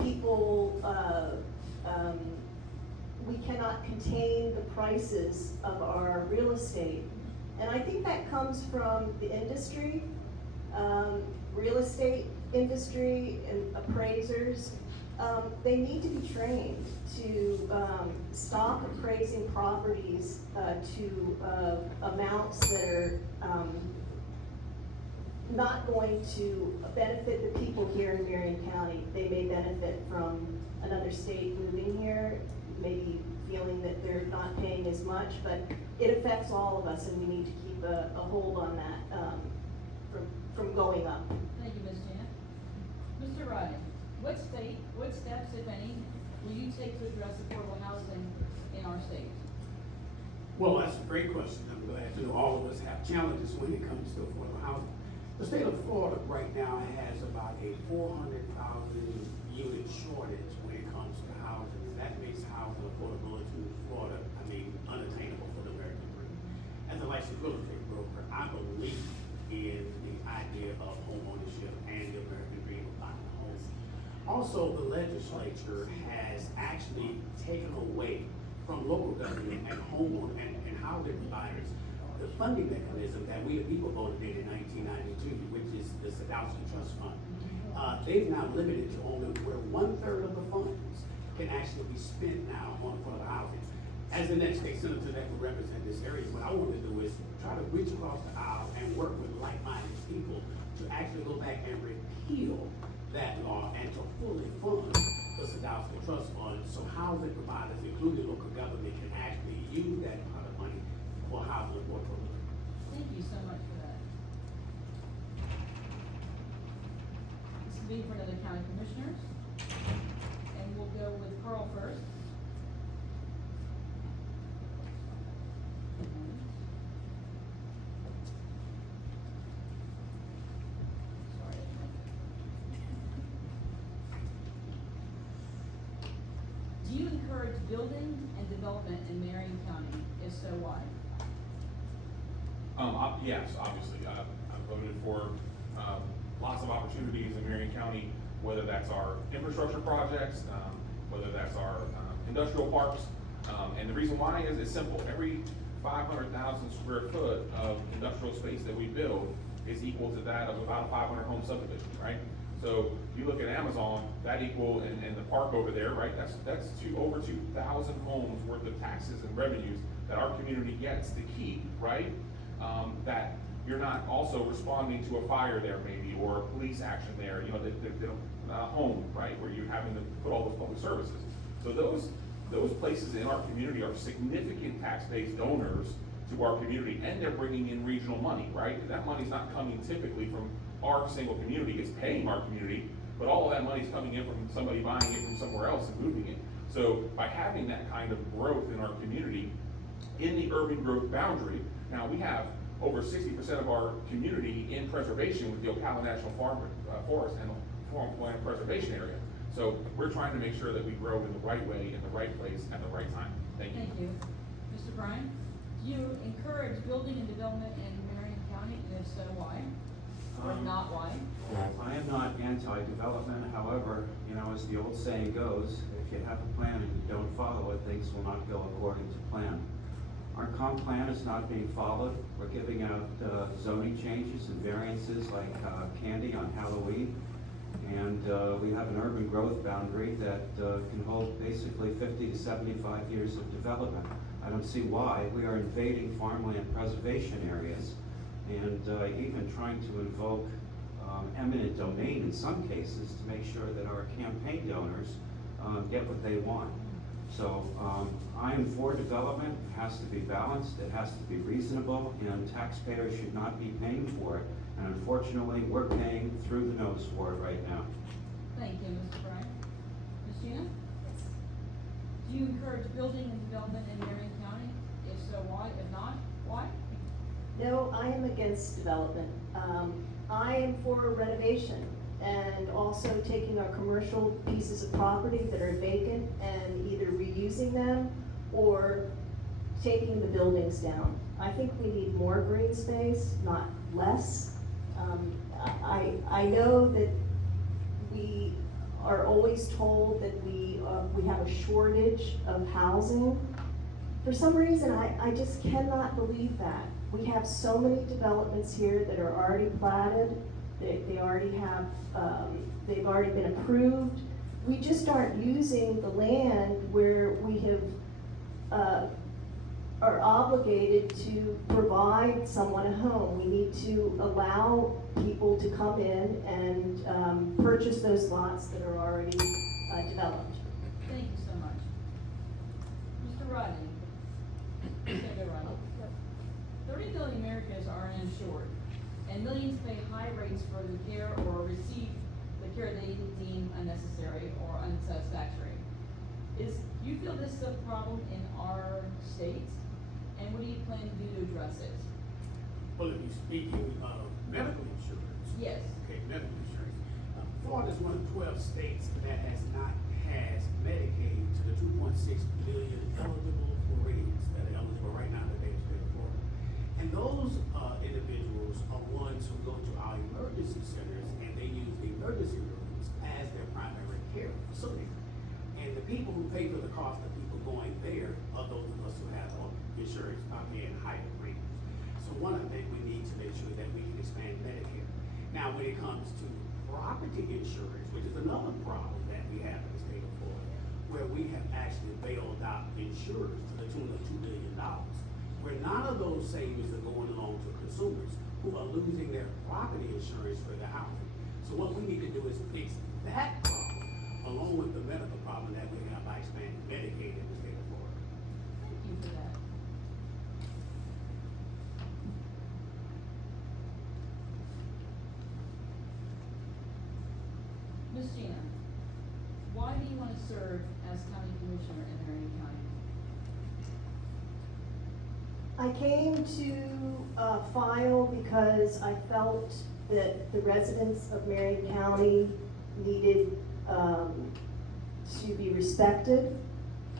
people we cannot contain the prices of our real estate. And I think that comes from the industry, real estate industry and appraisers. They need to be trained to stop appraising properties to amounts that are not going to benefit the people here in Marion County. They may benefit from another state moving here, maybe feeling that they're not paying as much, but it affects all of us, and we need to keep a hold on that from going up. Thank you, Ms. Janet. Mr. Ryan, what steps, if any, will you take to address affordable housing in our state? Well, that's a great question. I'm glad to know all of us have challenges when it comes to affordable housing. The state of Florida right now has about a 400,000 unit shortage when it comes to housing. And that makes housing affordability in Florida, unattainable for the American dream. As a licensed real estate broker, I believe in the idea of home ownership and the American dream of buying a home. Also, the legislature has actually taken away from local government and homeowners and housing providers the funding mechanism that we the people voted in 1992, which is the Sadowski Trust Fund. They've now limited to only where 1/3 of the funds can actually be spent now on affordable housing. As the next state senator that will represent this area, what I want to do is try to reach across the aisle and work with like-minded people to actually go back and repeal that law and to fully fund the Sadowski Trust Fund, so housing providers, including local government, can actually use that part of money for housing affordability. Thank you so much for that. This is being for another county commissioners, and we'll go with Carl first. Sorry. Do you encourage building and development in Marion County? If so, why? Yes, obviously. I've voted for lots of opportunities in Marion County, whether that's our infrastructure projects, whether that's our industrial parks. And the reason why is it's simple. Every 500,000 square foot of industrial space that we build is equal to that of about a 500 home subdivision, right? So you look at Amazon, that equal, and the park over there, right? That's over 2,000 homes worth of taxes and revenues that our community gets to keep, right? That you're not also responding to a fire there maybe, or a police action there, home, right? Where you're having to put all those public services. So those places in our community are significant tax-based donors to our community, and they're bringing in regional money, right? That money's not coming typically from our single community, it's paying our community, but all of that money's coming in from somebody buying it from somewhere else and moving it. So by having that kind of growth in our community, in the urban growth boundary, now we have over 60% of our community in preservation with the Ocala National Forest and Farmland Preservation Area. So we're trying to make sure that we grow in the right way, in the right place, at the right time. Thank you. Thank you. Mr. Bryan, do you encourage building and development in Marion County, and if so, why? Or not why? I am not anti-development, however, as the old saying goes, if you have a plan and you don't follow it, things will not go according to plan. Our comp plan is not being followed. We're giving out zoning changes and variances like candy on Halloween. And we have an urban growth boundary that can hold basically 50 to 75 years of development. I don't see why. We are invading farmland preservation areas and even trying to invoke eminent domain in some cases to make sure that our campaign donors get what they want. So I am for development. It has to be balanced, it has to be reasonable, and taxpayers should not be paying for it. And unfortunately, we're paying through the nose for it right now. Thank you, Mr. Bryan. Ms. Gina? Do you encourage building and development in Marion County? If so, why? If not, why? No, I am against development. I am for renovation and also taking our commercial pieces of property that are vacant and either reusing them or taking the buildings down. I think we need more green space, not less. I know that we are always told that we have a shortage of housing. For some reason, I just cannot believe that. We have so many developments here that are already platted, they already have, they've already been approved. We just aren't using the land where we have, are obligated to provide someone a home. We need to allow people to come in and purchase those lots that are already developed. Thank you so much. Mr. Rodney? Senator Rodney? 30 million Americans are uninsured, and millions pay high rates for the care or receive the care they deem unnecessary or unsatisfactory. Do you feel this is a problem in our state? And what do you plan to do to address it? Well, if you're speaking of medical insurance. Yes. Okay, medical insurance. Florida is one of 12 states that has not passed Medicaid to the 2.6 million eligible Floridians that are eligible right now in the state of Florida. And those individuals are ones who go to our emergency centers and they use the emergency rooms as their primary care facility. And the people who pay for the cost of people going there are those of us who have insurance are paying higher premiums. So one, I think we need to make sure that we can expand Medicare. Now, when it comes to property insurance, which is another problem that we have in the state of Florida, where we have actually bailed out insurers to the tune of $2 billion, where none of those savings are going along to consumers who are losing their property insurance for their housing. So what we need to do is fix that problem, along with the medical problem that we have by expanding Medicaid in the state of Florida. Thank you for that. Ms. Gina, why do you want to serve as county commissioner in Marion County? I came to file because I felt that the residents of Marion County needed to be respected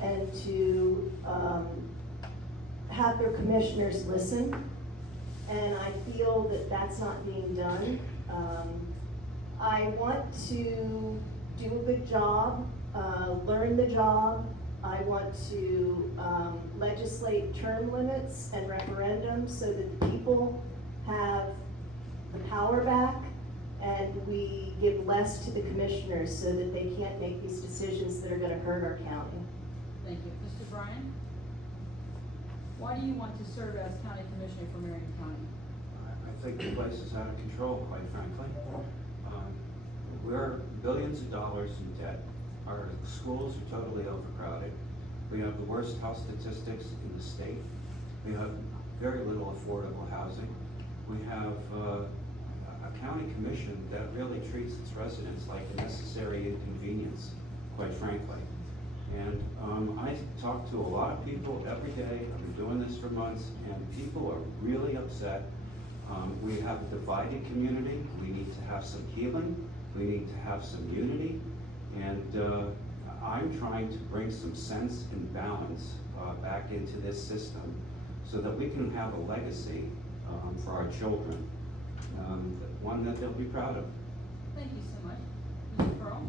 and to have their commissioners listen. And I feel that that's not being done. I want to do a good job, learn the job. I want to legislate term limits and referendums so that the people have the power back and we give less to the commissioners so that they can't make these decisions that are gonna hurt our county. Thank you. Mr. Bryan? Why do you want to serve as county commissioner for Marion County? I think the place is out of control, quite frankly. We're billions of dollars in debt. Our schools are totally overcrowded. We have the worst health statistics in the state. We have very little affordable housing. We have a county commission that really treats its residents like a necessary inconvenience, quite frankly. And I talk to a lot of people every day. I've been doing this for months, and people are really upset. We have a divided community. We need to have some healing. We need to have some unity. And I'm trying to bring some sense and balance back into this system so that we can have a legacy for our children, one that they'll be proud of. Thank you so much. Mr. Pearl,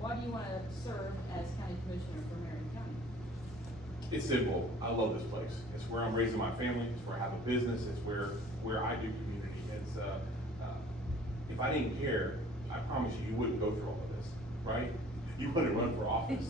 why do you want to serve as county commissioner for Marion County? It's simple. I love this place. It's where I'm raising my family. It's where I have a business. It's where I do community. It's if I didn't care, I promise you wouldn't go through all of this, right? You wouldn't run for office.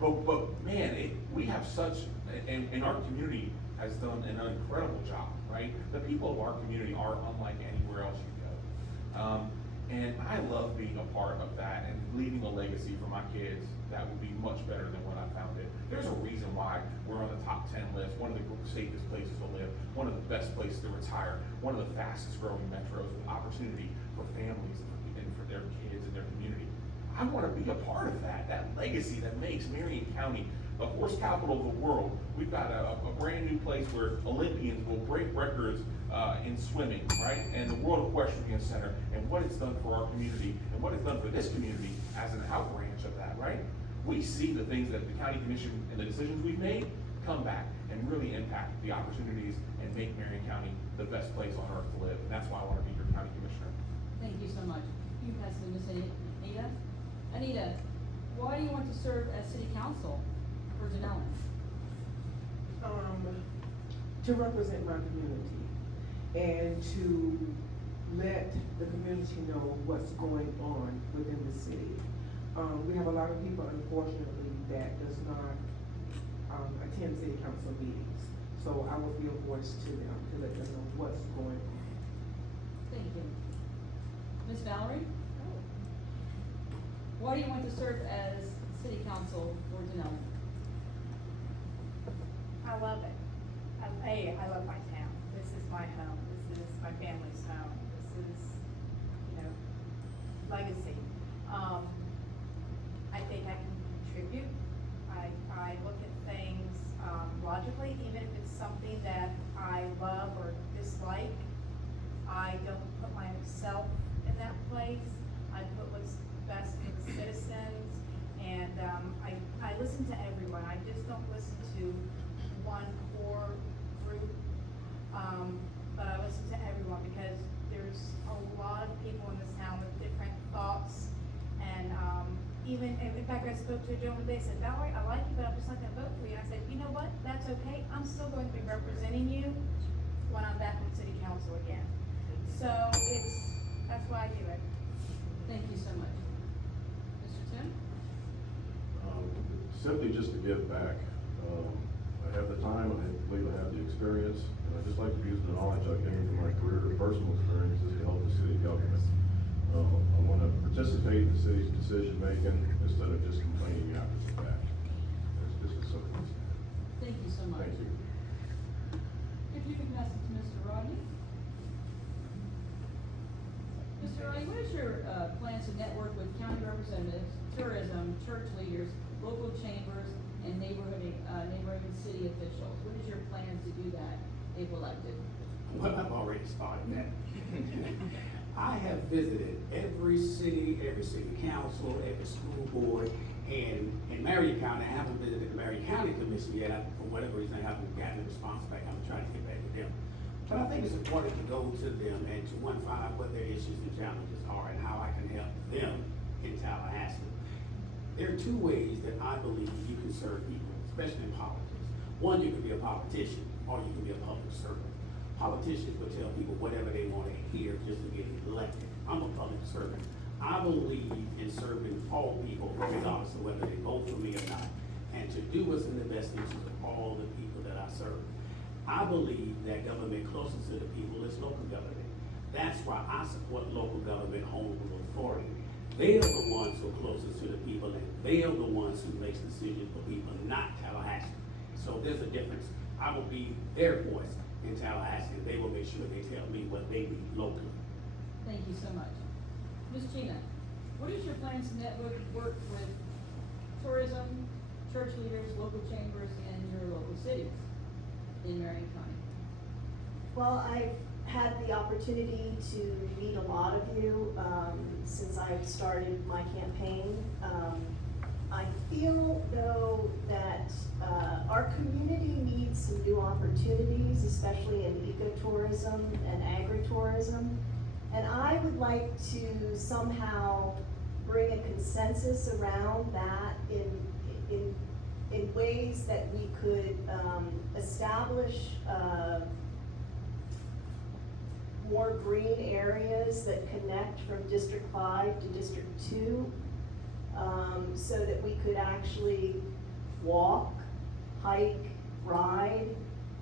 But man, we have such, and our community has done an incredible job, right? The people of our community are unlike anywhere else you go. And I love being a part of that and leaving a legacy for my kids that will be much better than what I found it. There's a reason why we're on the top 10 list, one of the safest places to live, one of the best places to retire, one of the fastest growing metros with opportunity for families and for their kids and their community. I want to be a part of that legacy that makes Marion County the horse capital of the world. We've got a brand new place where Olympians will break records in swimming, right? And the World Equestrian Center, and what it's done for our community, and what it's done for this community as an outbranch of that, right? We see the things that the county commission and the decisions we've made come back and really impact the opportunities and make Marion County the best place on earth to live. And that's why I want to be your county commissioner. Thank you so much. You pass it to Ms. Anita. Anita, why do you want to serve as city council for Dunnellon? To represent my community and to let the community know what's going on within the city. We have a lot of people, unfortunately, that does not attend city council meetings. So I will be a voice to them, to let them know what's going on. Thank you. Ms. Valerie? Why do you want to serve as city council for Dunnellon? I love it. I love my town. This is my home. This is my family's home. This is, legacy. I think I can contribute. I look at things logically, even if it's something that I love or dislike. I don't put myself in that place. I put what's best for the citizens, and I listen to everyone. I just don't listen to one core group, but I listen to everyone because there's a lot of people in this town with different thoughts, and even, in fact, I spoke to a gentleman today, said, Valerie, I like you, but I'm just not gonna vote for you. And I said, you know what, that's okay, I'm still going to be representing you when I'm back in city council again. So that's why I do it. Thank you so much. Mr. Tim? Simply just to give back. I have the time, I believe I have the experience, and I just like to use the knowledge I gained from my career and personal experiences to help the city government. I want to participate in the city's decision-making instead of just complaining after the fact. It's just as simple as that. Thank you so much. Thank you. If you could pass it to Mr. Rodney. Mr. Rodney, what is your plans to network with county representatives, tourism, church leaders, local chambers, and neighboring city officials? What is your plans to do that if elected? Well, I've already started that. I have visited every city council, every school board, and in Marion County, I haven't visited the Marion County Commission yet. For whatever reason, I haven't gotten a response back. I'm trying to get back to them. But I think it's important to go to them and to find out what their issues and challenges are and how I can help them in Tallahassee. There are two ways that I believe you can serve people, especially in politics. One, you can be a politician, or you can be a public servant. Politicians will tell people whatever they want to hear just to get elected. I'm a public servant. I believe in serving all people, regardless of whether they vote for me or not, and to do what's in the best interest of all the people that I serve. I believe that government closest to the people is local government. That's why I support local government home rule authority. They are the ones who are closest to the people, and they are the ones who makes decisions for people, not Tallahassee. So there's a difference. I will be their voice in Tallahassee, and they will make sure they tell me what they need locally. Thank you so much. Ms. Gina, what is your plans to network with tourism, church leaders, local chambers, and your local cities in Marion County? Well, I've had the opportunity to meet a lot of you since I've started my campaign. I feel though that our community needs some new opportunities, especially in ecotourism and agritourism. And I would like to somehow bring a consensus around that in ways that we could establish more green areas that connect from District 5 to District 2, so that we could actually walk, hike, ride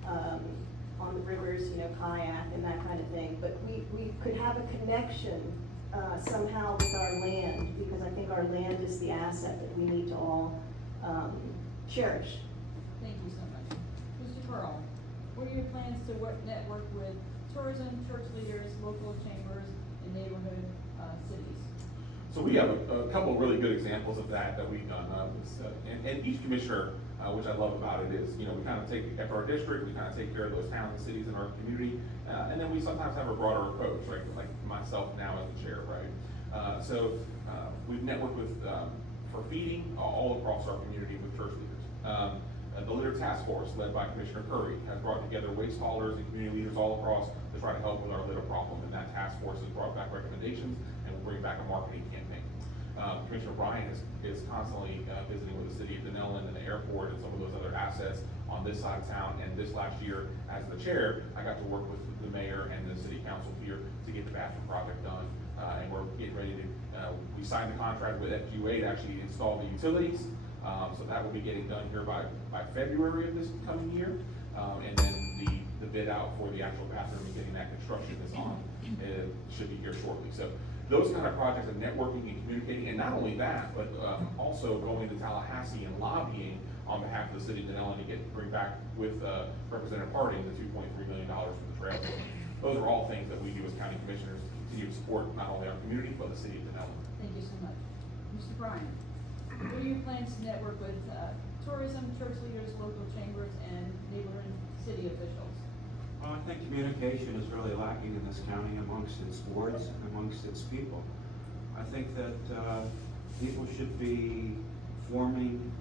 on the rivers, kayak and that kind of thing. But we could have a connection somehow with our land, because I think our land is the asset that we need to all cherish. Thank you so much. Mr. Pearl, what are your plans to network with tourism, church leaders, local chambers, and neighborhood cities? So we have a couple of really good examples of that we've done. And each commissioner, which I love about it is, we kind of take, after our district, we kind of take care of those towns and cities in our community. And then we sometimes have a broader approach, right? Like myself now as the chair, right? So we've networked with, for feeding all across our community with church leaders. The Litter Task Force, led by Commissioner Curry, has brought together waste haulers and community leaders all across to try to help with our litter problem. And that task force has brought back recommendations, and we'll bring back a marketing campaign. Commissioner Bryant is constantly visiting with the city of Dunnellon and the airport and some of those other assets on this side of town. And this last year, as the chair, I got to work with the mayor and the city council here to get the bathroom project done. And we're getting ready to, we signed the contract with FQA to actually install the utilities. So that will be getting done here by February of this coming year. And then the bid out for the actual bathroom and getting that construction is on, should be here shortly. So those kind of projects of networking and communicating, and not only that, but also going to Tallahassee and lobbying on behalf of the city of Dunnellon to bring back with Representative Harding the $2.3 million for the trail. Those are all things that we do as county commissioners to continue to support not only our community, but the city of Dunnellon. Thank you so much. Mr. Bryan, what are your plans to network with tourism, church leaders, local chambers, and neighboring city officials? Well, I think communication is really lacking in this county amongst its boards and amongst its people. I think that people should be forming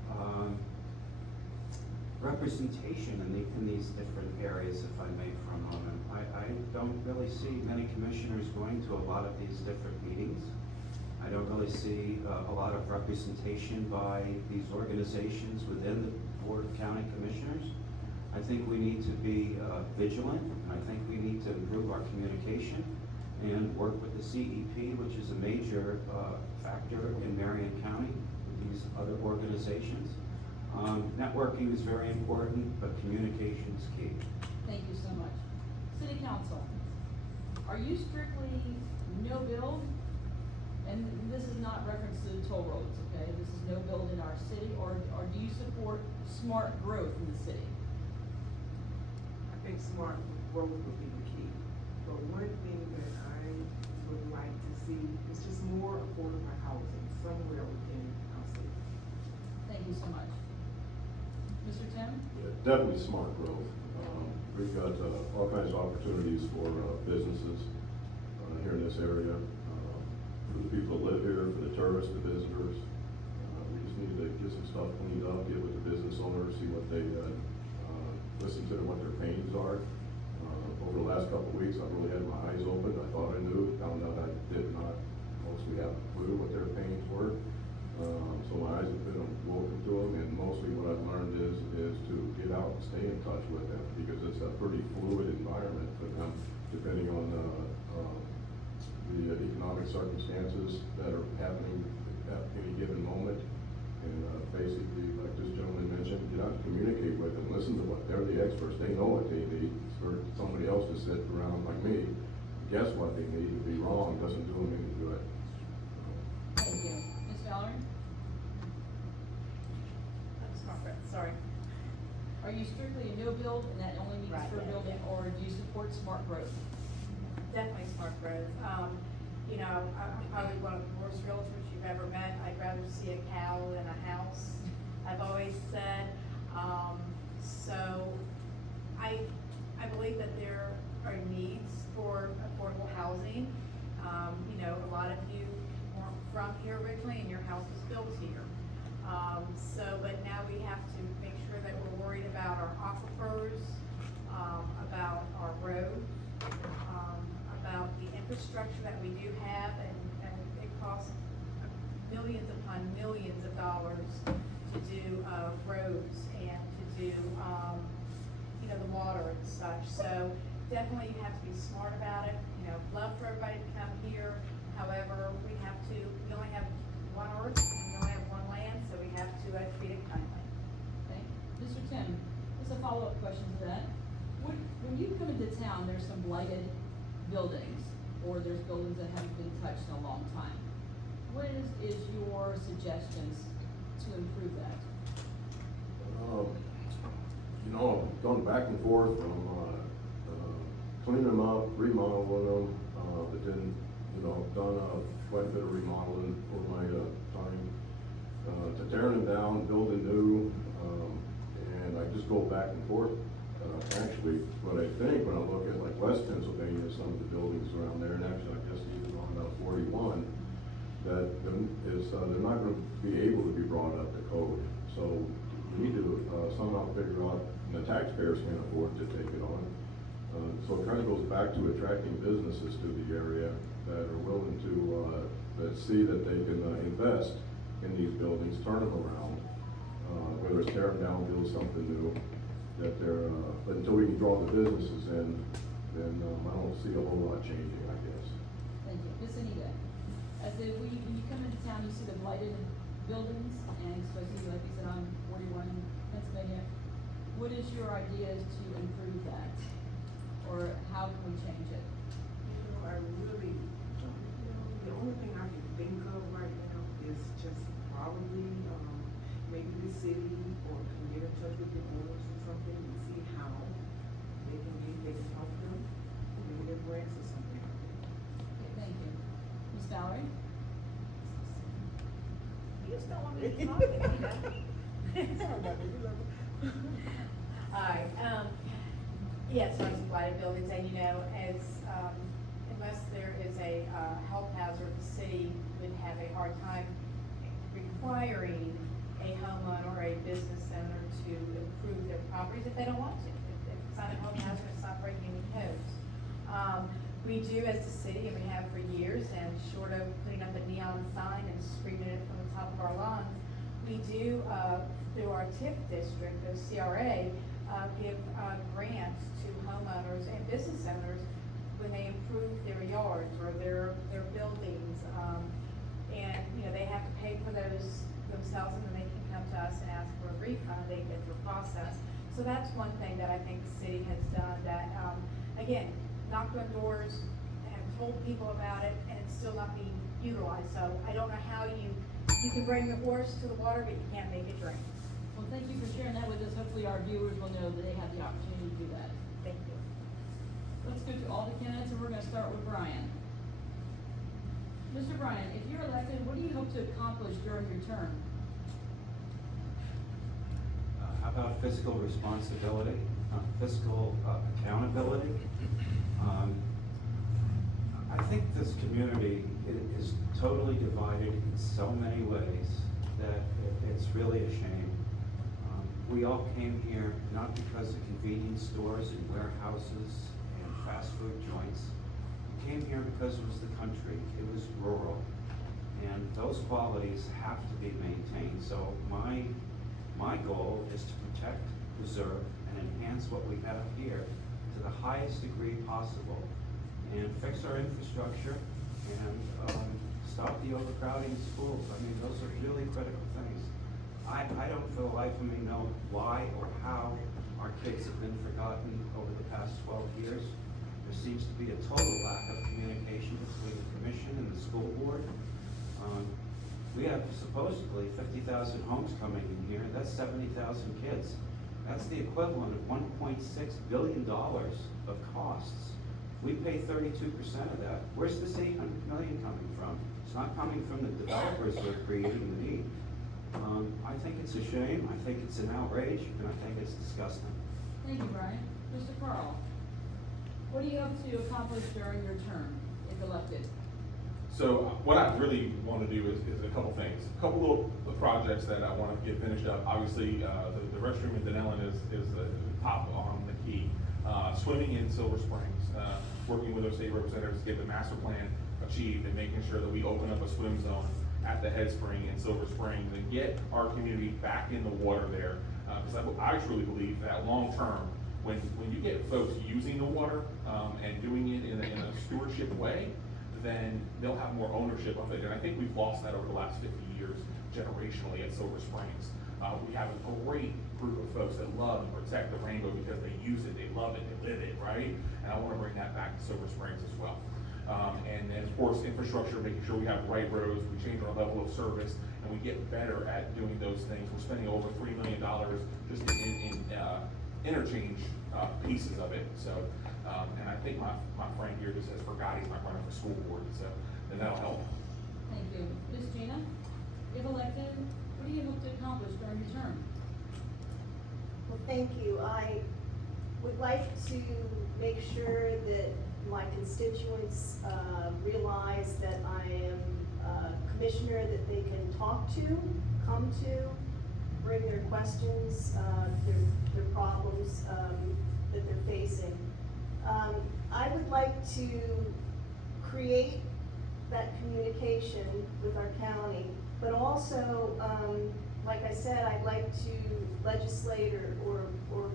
representation in these different areas, if I may, for a moment. I don't really see many commissioners going to a lot of these different meetings. I don't really see a lot of representation by these organizations within the Board of County Commissioners. I think we need to be vigilant, and I think we need to improve our communication and work with the CEP, which is a major factor in Marion County, with these other organizations. Networking is very important, but communication is key. Thank you so much. City Council, are you strictly no build? And this is not reference to the toll roads, okay? This is no build in our city, or do you support smart growth in the city? I think smart growth would be the key. But one thing that I would like to see is just more affordable housing somewhere within our city. Thank you so much. Mr. Tim? Yeah, definitely smart growth. We've got all kinds of opportunities for businesses here in this area. For the people that live here, for the tourists, the visitors. We just need to get some stuff cleaned up, get with the business owners, see what they, listen to what their pains are. Over the last couple of weeks, I've really had my eyes open. I thought I knew, found out I did not mostly have a clue what their pains were. So my eyes have been woken to them, and mostly what I've learned is to get out and stay in touch with them, because it's a pretty fluid environment for them, depending on the economic circumstances that are happening at any given moment. And basically, like this gentleman mentioned, get out and communicate with them, listen to what, they're the experts, they know what they need. For somebody else to sit around like me, guess what they need, to be wrong doesn't do them any good. Thank you. Ms. Valerie? Sorry. Are you strictly a no build and that only means Right, for yeah, building, or do you support smart growth? Definitely smart growth. You know, I'm probably one of the worst realtors you've ever met. I'd rather see a cow than a house, I've always said. So I believe that there are needs for affordable housing. You know, a lot of you weren't from here originally and your house was built here. But now we have to make sure that we're worried about our aquifers, about our roads, about the infrastructure that we do have, and it costs millions upon millions of dollars to do roads and to do, you know, the water and such. So definitely you have to be smart about it. You know, love for everybody to come here. However, we only have one earth, and we only have one land, so we have to treat it kindly. Okay. Mr. Tim, just a follow-up question to that. When you come into town, there's some blighted buildings, or there's buildings that haven't been touched in a long time. What is your suggestions to improve that? You know, gone back and forth from cleaning them up, remodeling them, but then, you know, done quite a bit of remodeling for my time. To tearing them down, building new, and I just go back and forth. Actually, what I think when I look at like West Pennsylvania, some of the buildings around there, and actually I guess even on about 41, that they're not going to be able to be brought up to code. So we need to somehow figure out, and the taxpayers can't afford to take it on. So it kind of goes back to attracting businesses to the area that are willing to that see that they can invest in these buildings, turn them around, whether it's tear them down, build something new, that they're, but until we can draw the businesses in, then I don't see a whole lot changing, I guess. Thank you. Ms. Anita, when you come into town, you see the blighted buildings, and especially like you said on 41 in Pennsylvania. What is your ideas to improve that? Or how can we change it? I really, the only thing I can think of right now is just probably, maybe the city or can get in touch with the owners or something and see how they can help them, maybe their grants or something. Okay, thank you. Ms. Valerie? You just don't want me to talk, Anita. Alright, yes, on some blighted buildings, and you know, as, unless there is a, health hazard, the city would have a hard time requiring a homeowner or a business owner to improve their properties if they don't want to. If it's not a health hazard, it's not breaking any codes. We do as the city, and we have for years, and short of putting up a neon sign and screaming it from the top of our lungs, we do, through our TIF district, the CRA, give grants to homeowners and business owners when they improve their yards or their buildings. And, you know, they have to pay for those themselves, and then they can come to us and ask for a refund. They get through process. So that's one thing that I think the city has done that, again, knocked on doors, have told people about it, and it's still not being utilized. So I don't know how you can bring the horse to the water, but you can't make it drink. Well, thank you for sharing that with us. Hopefully our viewers will know that they have the opportunity to do that. Thank you. Let's go to all the candidates, and we're gonna start with Brian. Mr. Brian, if you're elected, what do you hope to accomplish during your term? How about fiscal responsibility, fiscal accountability? I think this community is totally divided in so many ways that it's really a shame. We all came here not because of convenience stores and warehouses and fast food joints. We came here because it was the country, it was rural, and those qualities have to be maintained. So my goal is to protect, preserve, and enhance what we have here to the highest degree possible, and fix our infrastructure and stop the overcrowding in schools. I mean, those are really critical things. I don't for the life of me know why or how our kids have been forgotten over the past 12 years. There seems to be a total lack of communication between the commission and the school board. We have supposedly 50,000 homes coming in here. That's 70,000 kids. That's the equivalent of $1.6 billion of costs. We pay 32% of that. Where's this $800 million coming from? It's not coming from the developers who are creating the need. I think it's a shame, I think it's an outrage, and I think it's disgusting. Thank you, Brian. Mr. Carl, what do you hope to accomplish during your term, if elected? So what I really want to do is a couple things. A couple little projects that I want to get finished up. Obviously, the restroom in Dunnellon is the top on the key. Swimming in Silver Springs, working with our state representatives to get the master plan achieved and making sure that we open up a swim zone at the head spring in Silver Springs and get our community back in the water there. Because I truly believe that long term, when you get folks using the water and doing it in a stewardship way, then they'll have more ownership of it. And I think we've lost that over the last 50 years generationally at Silver Springs. We have a great group of folks that love and protect the rainbow because they use it, they love it, they live it, right? And I want to bring that back to Silver Springs as well. And then of course, infrastructure, making sure we have the right roads, we change our level of service, and we get better at doing those things. We're spending over $3 million just in interchange pieces of it. So, and I think my friend here just says forgot he's not running for school board, so then that'll help. Thank you. Ms. Gina, if elected, what do you hope to accomplish during your term? Well, thank you. I would like to make sure that my constituents realize that I am a commissioner that they can talk to, come to, bring their questions, their problems that they're facing. I would like to create that communication with our county, but also, like I said, I'd like to legislate or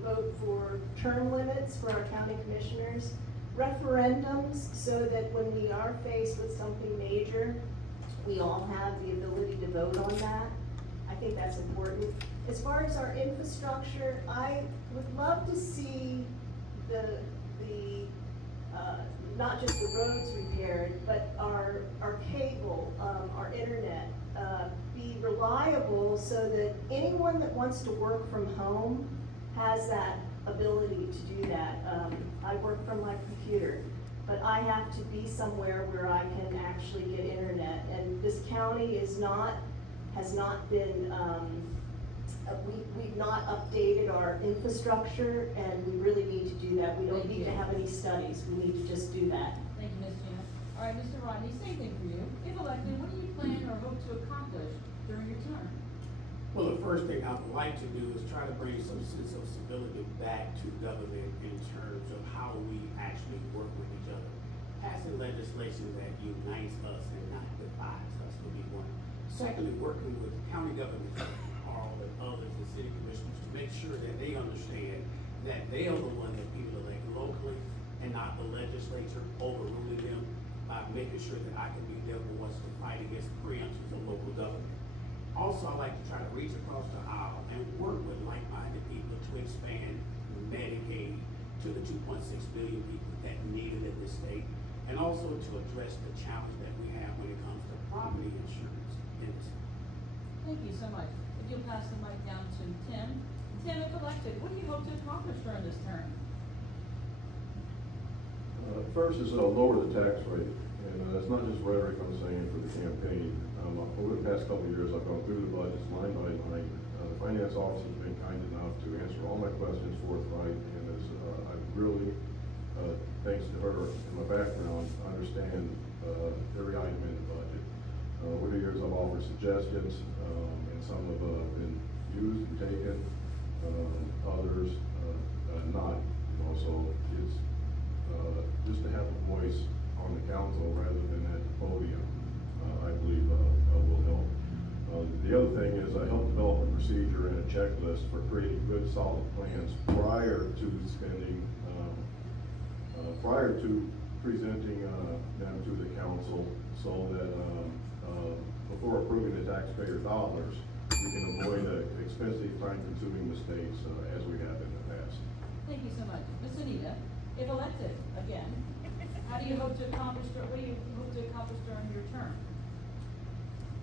vote for term limits for our county commissioners, referendums, so that when we are faced with something major, we all have the ability to vote on that. I think that's important. As far as our infrastructure, I would love to see not just the roads repaired, but our cable, our internet, be reliable so that anyone that wants to work from home has that ability to do that. I work from my computer, but I have to be somewhere where I can actually get internet. And this county has not been, we've not updated our infrastructure, and we really need to do that. We don't need to have any studies, we need to just do that. Thank you, Ms. Janet. All right, Mr. Rodney, same thing for you. If elected, what do you plan or hope to accomplish during your term? Well, the first thing I would like to do is try to bring some sense of civility back to government in terms of how we actually work with each other. Passing legislation that unites us and not divides us would be one. Secondly, working with county governments, Carl and others, the city commissioners, to make sure that they understand that they are the one that people elect locally and not the legislature overruling them, by making sure that I can be there for what's to fight against preemptions of local government. Also, I like to try to reach across the aisle and work with like-minded people to expand Medicaid to the 2.6 billion people that need it in this state, and also to address the challenge that we have when it comes to property insurance in this state. Thank you so much. If you'll pass the mic down to Tim. Tim, if elected, what do you hope to accomplish during this term? First is lower the tax rate, and it's not just rhetoric I'm saying for the campaign. Over the past couple of years, I've gone through the budgets line by line. The finance office has been kind enough to answer all my questions forthright, and I really, thanks to her and my background, understand every item in the budget. Over the years, I've offered suggestions, and some have been used and taken, others not. So it's just to have a voice on the council rather than at the podium, I believe will help. The other thing is I help develop a procedure and a checklist for creating good, solid plans prior to spending, prior to presenting them to the council, so that before approving the taxpayer dollars, we can avoid expensive, time-consuming mistakes as we have in the past. Thank you so much. Ms. Anita, if elected again, how do you hope to accomplish, what do you hope to accomplish during your term?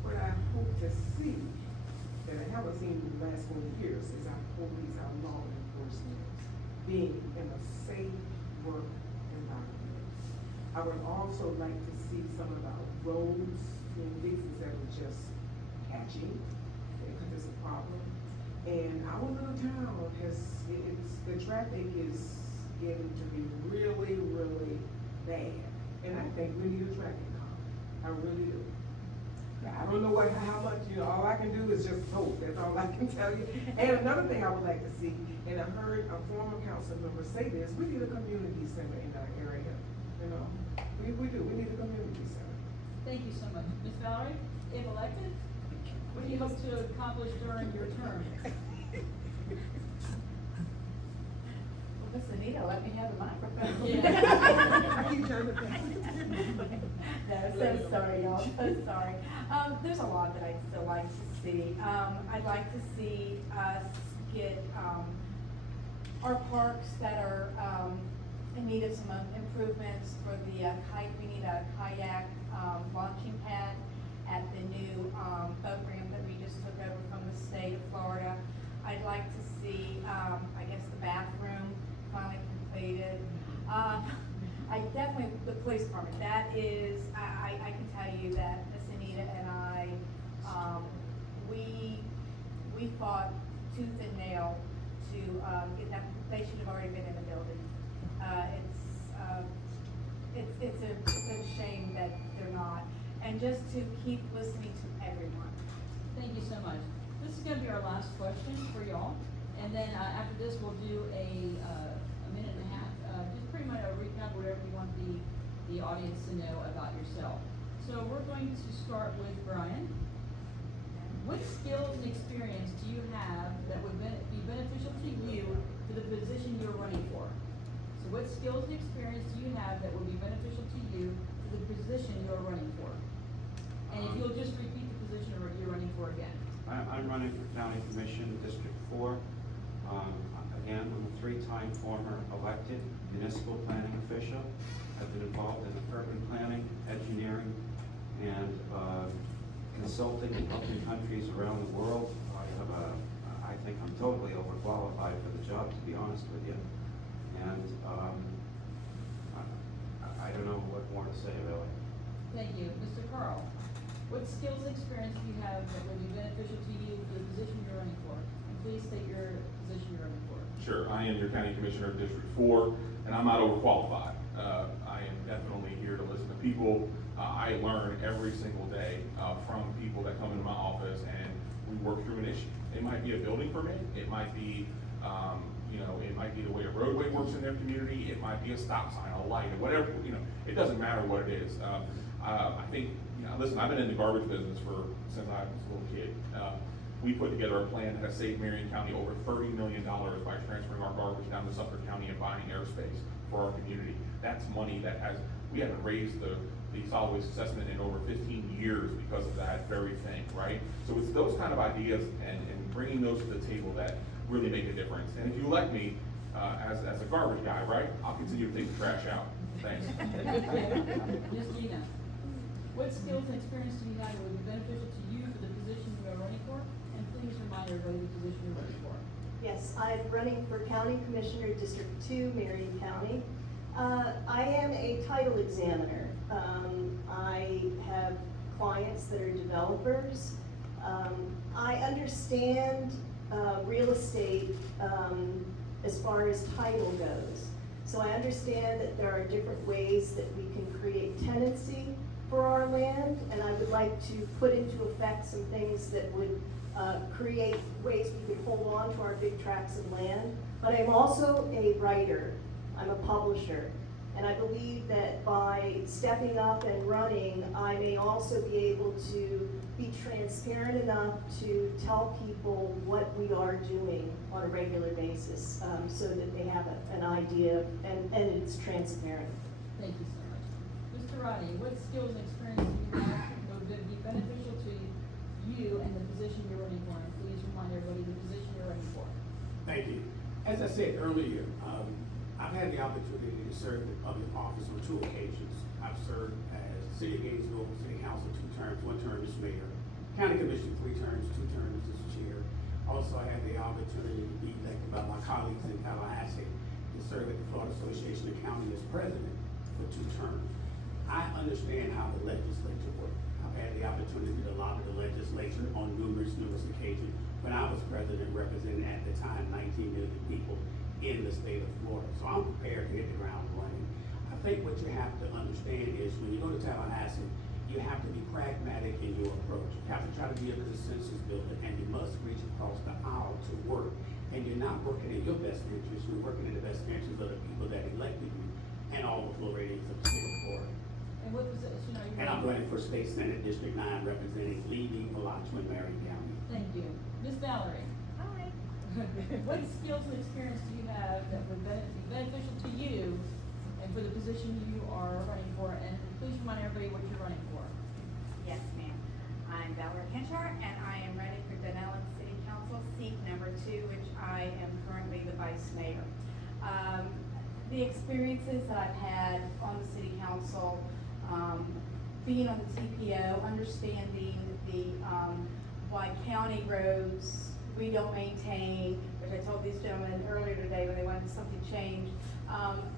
What I hope to see, that I haven't seen in the last 20 years, is our police, our law enforcement being in a safe work environment. I would also like to see some of our roads being fixes that are just patchy, because it's a problem. And our little town the traffic is getting to be really, really bad. And I think we need a traffic cop. I really do. I don't know how much, all I can do is just hope, that's all I can tell you. And another thing I would like to see, and I heard a former council member say this, we need a community center in our area, we do, we need a community center. Thank you so much. Ms. Valerie, if elected, what do you hope to accomplish during your term? Well, Miss Anita, let me have the microphone. I keep trying to think. No, so sorry, y'all, so sorry. There's a lot that I'd still like to see. I'd like to see us get, our parks that are, in need of some improvements for the we need a kayak, launching pad at the new, boat ramp that we just took over from the state of Florida. I'd like to see, I guess the bathroom finally completed. I definitely, the police department, that is, I can tell you that Miss Anita and I, we fought tooth and nail to, get that, they should have already been in the building. It's a shame that they're not, and just to keep listening to everyone. Thank you so much. This is gonna be our last question for y'all, and then, after this, we'll do a minute and a half, just pretty much a recap, whatever you want the audience to know about yourself. So we're going to start with Brian. What skills and experience do you have that would be beneficial to you for the position you're running for? So what skills and experience do you have that would be beneficial to you for the position you're running for? And if you'll just repeat the position you're running for again. I'm running for County Commission, District 4. Again, I'm a 3-time former elected municipal planning official. I've been involved in urban planning, engineering, and consulting in helping countries around the world. I think I'm totally overqualified for the job, to be honest with you. And I don't know what more to say, really. Thank you. Mr. Carl, what skills and experience do you have that would be beneficial to you for the position you're running for? And please state your position you're running for. Sure, I am your county commissioner of District 4, and I'm not overqualified. I am definitely here to listen to people. I learn every single day from people that come into my office, and we work through an issue. It might be a building permit, it might be, it might be the way a roadway works in their community, it might be a stop sign, a light, or whatever, it doesn't matter what it is. I think, listen, I've been in the garbage business since I was a little kid. We put together a plan that has saved Marion County over $30 million by transferring our garbage down to Suffolk County and buying airspace for our community. That's money we haven't raised the solid waste assessment in over 15 years because of that very thing, right? So it's those kind of ideas and bringing those to the table that really make a difference. And if you elect me as a garbage guy, right, I'll continue to take the trash out. Thanks. Ms. Gina, what skills and experience do you have that would be beneficial to you for the position you are running for? And please remind everybody the position you're running for. Yes, I'm running for County Commissioner, District 2, Marion County. I am a title examiner. I have clients that are developers. I understand real estate as far as title goes. So I understand that there are different ways that we can create tenancy for our land, and I would like to put into effect some things that would create ways we could hold on to our big tracts of land. But I'm also a writer, I'm a publisher, and I believe that by stepping up and running, I may also be able to be transparent enough to tell people what we are doing on a regular basis, so that they have an idea and it's transparent. Thank you so much. Mr. Rodney, what skills and experience do you have that would be beneficial to you and the position you're running for? And please remind everybody the position you're running for. Thank you. As I said earlier, I've had the opportunity to serve in public office on 2 occasions. I've served as City of Gainesville City Council 2 terms, 1 term as mayor. County Commission 3 terms, 2 terms as chair. Also, I had the opportunity to be elected by my colleagues in Tallahassee to serve at the Florida Association of County as president for 2 terms. I understand how the legislature works. I've had the opportunity to lobby the legislature on numerous occasions when I was president, representing at the time 19 million people in the state of Florida. So I'm prepared to hit the ground running. I think what you have to understand is when you go to Tallahassee, you have to be pragmatic in your approach. You have to try to be a consensus builder, and you must reach across the aisle to work. And you're not working in your best interest, you're working in the best interest of the people that elected you and all the Floridians of the state of Florida. And what position are you running? And I'm running for State Senate District 9, representing Levy, Alachua, and Marion County. Thank you. Ms. Valerie. Hi. What skills and experience do you have that would be beneficial to you and for the position you are running for? And please remind everybody what you're running for. Yes, ma'am. I'm Valerie Henchar, and I am running for Dunnellon City Council, seat number 2, which I am currently the vice mayor. The experiences that I've had on the city council, being on the TPO, understanding the why county roads we don't maintain, which I told these gentlemen earlier today when they wanted something changed.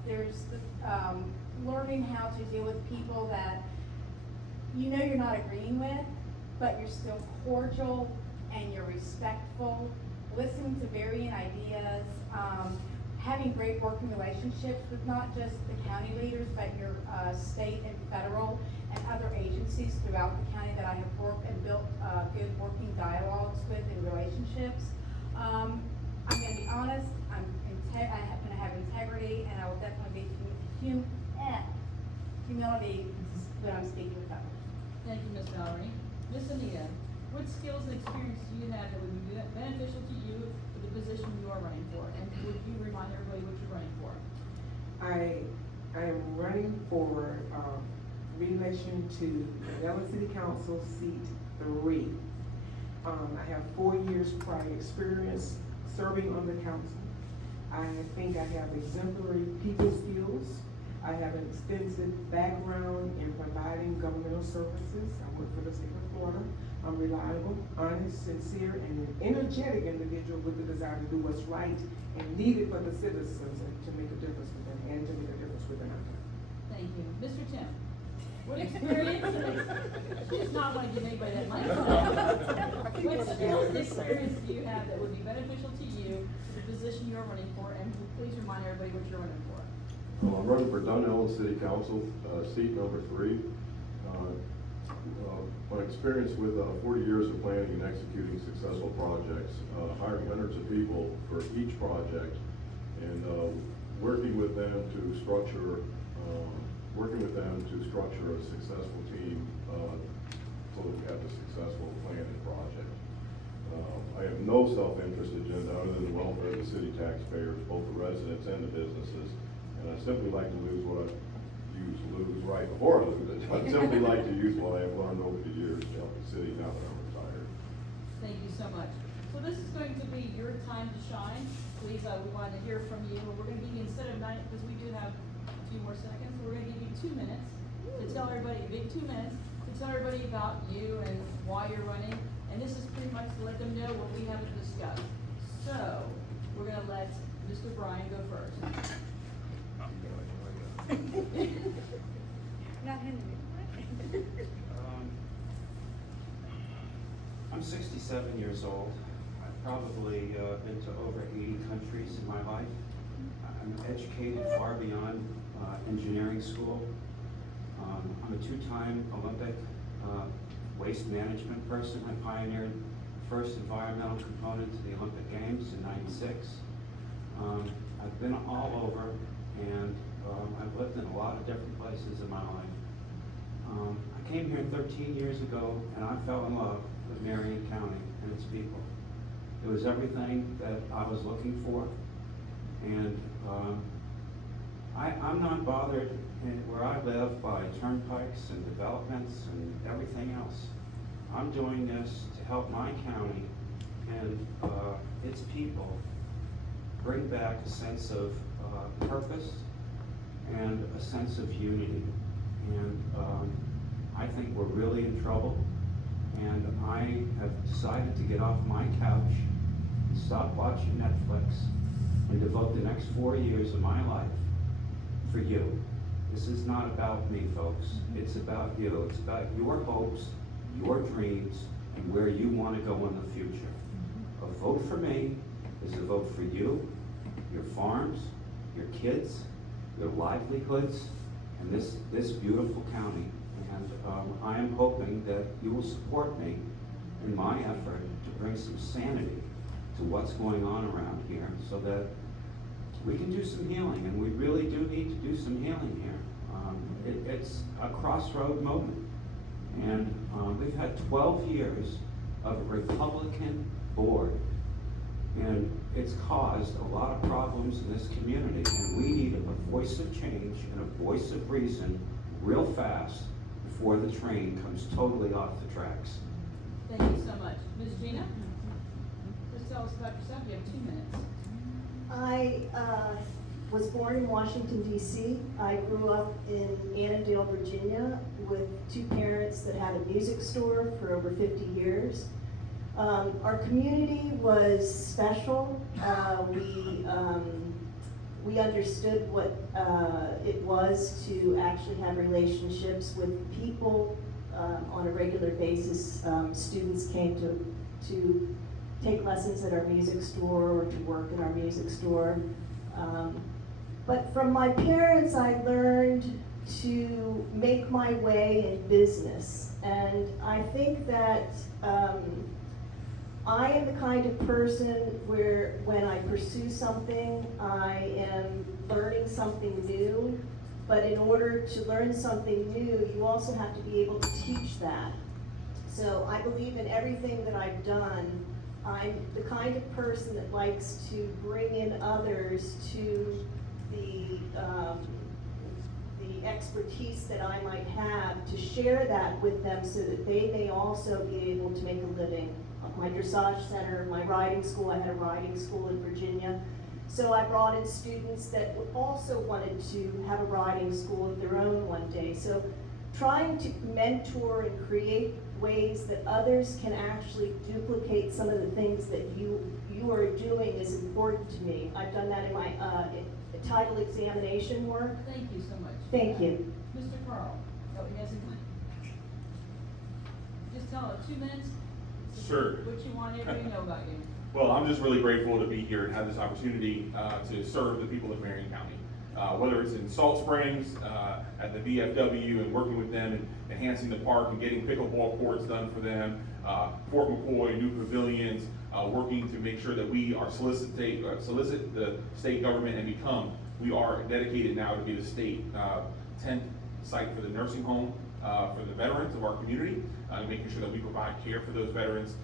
There's learning how to deal with people that you're not agreeing with, but you're still cordial and you're respectful, listening to varying ideas, having great working relationships with not just the county leaders, but your state and federal and other agencies throughout the county that I have worked and built good working dialogues with and relationships. I'm going to be honest, I'm going to have integrity, and I will definitely be humility when I'm speaking with others. Thank you, Ms. Mallory. Ms. Anita, what skills and experience do you have that would be beneficial to you for the position you are running for? And would you remind everybody what you're running for? I am running for, re-election to the Dunnellon City Council seat 3. I have 4 years prior experience serving on the council. I think I have exemplary people skills. I have an extensive background in providing governmental services. I work for the state of Florida. I'm reliable, honest, sincere, and an energetic individual with the desire to do what's right and needed for the citizens and to make a difference with them and to make a difference within our town. Thank you. Mr. Tim, what experience, she does not want to give anybody that money. What skills and experience do you have that would be beneficial to you for the position you're running for? And please remind everybody what you're running for. I'm running for Dunnellon City Council, seat number 3. My experience with 40 years of planning and executing successful projects, hiring hundreds of people for each project, and working with them to structure a successful team so that we have a successful plan and project. I have no self-interest agenda other than the welfare of the city taxpayers, both the residents and the businesses. And I simply like to lose right before I lose it. I simply like to use what I have learned over the years to help the city now that I'm retired. Thank you so much. So this is going to be your time to shine. Please, we want to hear from you. We're going to give you, instead of 9, because we do have a few more seconds, we're going to give you 2 minutes to tell everybody, big 2 minutes, to tell everybody about you and why you're running. And this is pretty much to let them know what we haven't discussed. So, we're going to let Mr. Brian go first. I'm 67 years old. I've probably been to over 80 countries in my life. I'm educated far beyond engineering school. I'm a 2-time Olympic waste management person. I pioneered the first environmental component to the Olympic Games in '96. I've been all over, and I've lived in a lot of different places in my life. I came here 13 years ago, and I fell in love with Marion County and its people. It was everything that I was looking for, and I'm not bothered where I live by turnpikes and developments and everything else. I'm doing this to help my county and its people bring back a sense of purpose and a sense of unity. And I think we're really in trouble, and I have decided to get off my couch and stop watching Netflix and devote the next 4 years of my life for you. This is not about me, folks. It's about you. It's about your hopes, your dreams, and where you want to go in the future. A vote for me is a vote for you, your farms, your kids, your livelihoods, and this beautiful county. And I am hoping that you will support me in my effort to bring some sanity to what's going on around here so that we can do some healing, and we really do need to do some healing here. It's a crossroad moment, and we've had 12 years of a Republican board, and it's caused a lot of problems in this community, and we need a voice of change and a voice of reason real fast before the train comes totally off the tracks. Thank you so much. Ms. Gina, just tell us about yourself. You have 2 minutes. I was born in Washington, D.C. I grew up in Annandale, Virginia, with 2 parents that had a music store for over 50 years. Our community was special. We understood what it was to actually have relationships with people on a regular basis. Students came to take lessons at our music store or to work in our music store. But from my parents, I learned to make my way in business. And I think that I am the kind of person where when I pursue something, I am learning something new, But in order to learn something new, you also have to be able to teach that. So I believe in everything that I've done. I'm the kind of person that likes to bring in others to the expertise that I might have, to share that with them so that they may also be able to make a living. My dressage center, my riding school, I had a riding school in Virginia. So I brought in students that also wanted to have a riding school of their own one day. So trying to mentor and create ways that others can actually duplicate some of the things that you are doing is important to me. I've done that in my title examination work. Thank you so much. Thank you. Mr. Carl, oh, he hasn't. Just tell us, 2 minutes. Sure. What you want everybody to know about you. Well, I'm just really grateful to be here and have this opportunity to serve the people of Marion County. Whether it's in Salt Springs, at the VFW and working with them and enhancing the park and getting pickleball courts done for them, Fort McCoy, new pavilions, working to make sure that we are solicit the state government and we are dedicated now to be the state 10th site for the nursing home for the veterans of our community, making sure that we provide care for those veterans.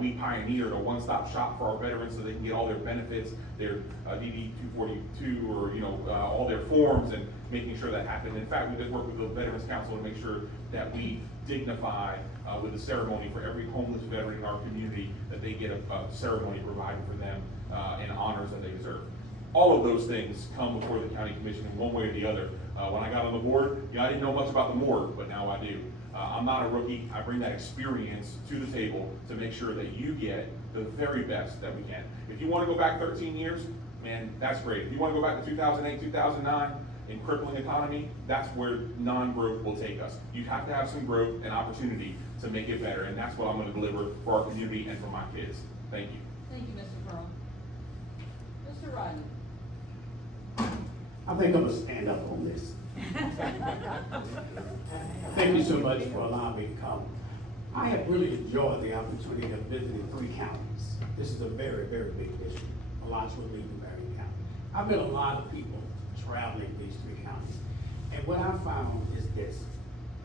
We pioneered a one-stop shop for our veterans so they can get all their benefits, their DD 242 or all their forms, and making sure that happened. In fact, we just worked with the Veterans Council to make sure that we dignify with a ceremony for every homeless veteran in our community, that they get a ceremony provided for them and honors that they deserve. All of those things come before the county commission in one way or the other. When I got on the board, I didn't know much about the morgue, but now I do. I'm not a rookie. I bring that experience to the table to make sure that you get the very best that we can. If you want to go back 13 years, man, that's great. If you want to go back to 2008, 2009, in crippling economy, that's where non-growth will take us. You have to have some growth and opportunity to make it better, and that's what I'm going to deliver for our community and for my kids. Thank you. Thank you, Mr. Pearl. Mr. Rodney. I think I'm gonna stand up on this. Thank you so much for allowing me to come. I have really enjoyed the opportunity of visiting 3 counties. This is a very, very big district. A lot will leave in Marion County. I've met a lot of people traveling these 3 counties. And what I found is this: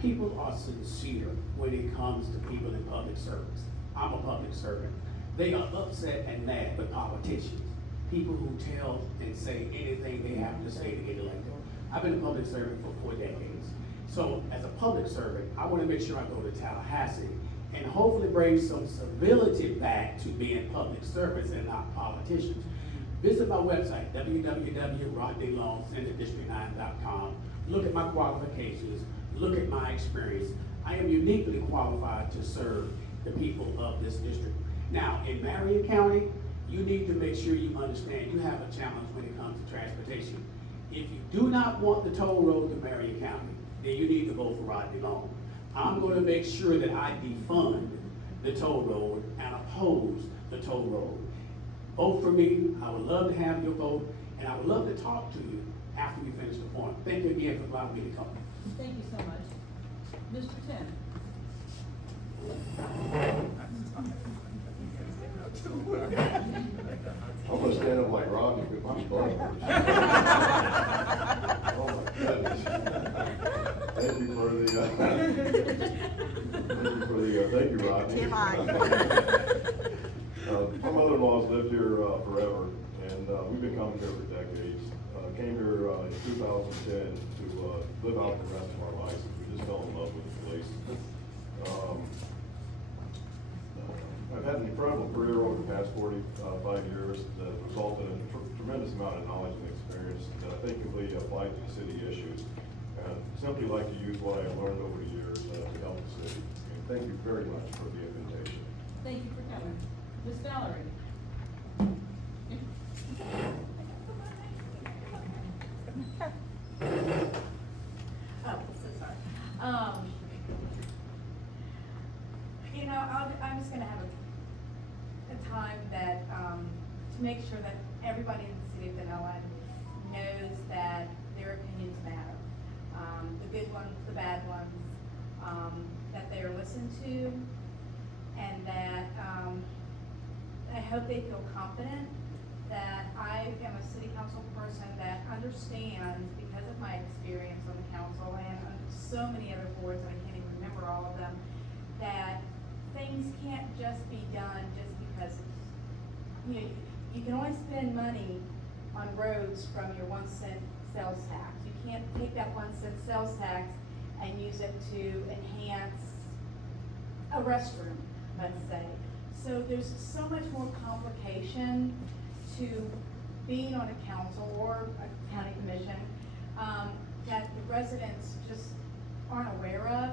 people are sincere when it comes to people in public service. I'm a public servant. They are upset and mad with politicians. People who tell and say anything they have to say to get elected. I've been a public servant for 4 decades. So as a public servant, I want to make sure I go to Tallahassee and hopefully bring some civility back to being public servants and not politicians. Visit my website, www.rodneylongcenterdistrict9.com. Look at my qualifications, look at my experience. I am uniquely qualified to serve the people of this district. Now, in Marion County, you need to make sure you understand you have a challenge when it comes to transportation. If you do not want the toll road to Marion County, then you need to vote for Rodney Long. I'm going to make sure that I defund the toll road and oppose the toll road. Vote for me. I would love to have your vote, and I would love to talk to you after we finish the forum. Thank you again for allowing me to come. Thank you so much. Mr. Tim. I'm gonna stand up like Rodney with my brother. Oh my goodness. Thank you for the, thank you, Rodney. My mother-in-law's lived here forever, and we've been coming here for decades. Came here in 2010 to live out the rest of our lives. We just fell in love with the place. I've had an incredible career over the past 45 years that resulted in a tremendous amount of knowledge and experience that I think can be applied to city issues. And simply like to use what I've learned over the years to help the city. And thank you very much for the invitation. Thank you for coming. Ms. Valerie. Oh, so sorry. I'm just gonna have a time that, to make sure that everybody in the city of Dunnellon knows that their opinions matter. The good ones, the bad ones, that they are listened to, and that, I hope they feel confident that I am a city council person that understands, because of my experience on the council and on so many other boards, and I can't even remember all of them, that things can't just be done just because it's, you know, you can only spend money on roads from your 1 cent sales tax. You can't take that 1 cent sales tax and use it to enhance a restroom, let's say. So there's so much more complication to being on a council or a county commission that the residents just aren't aware of.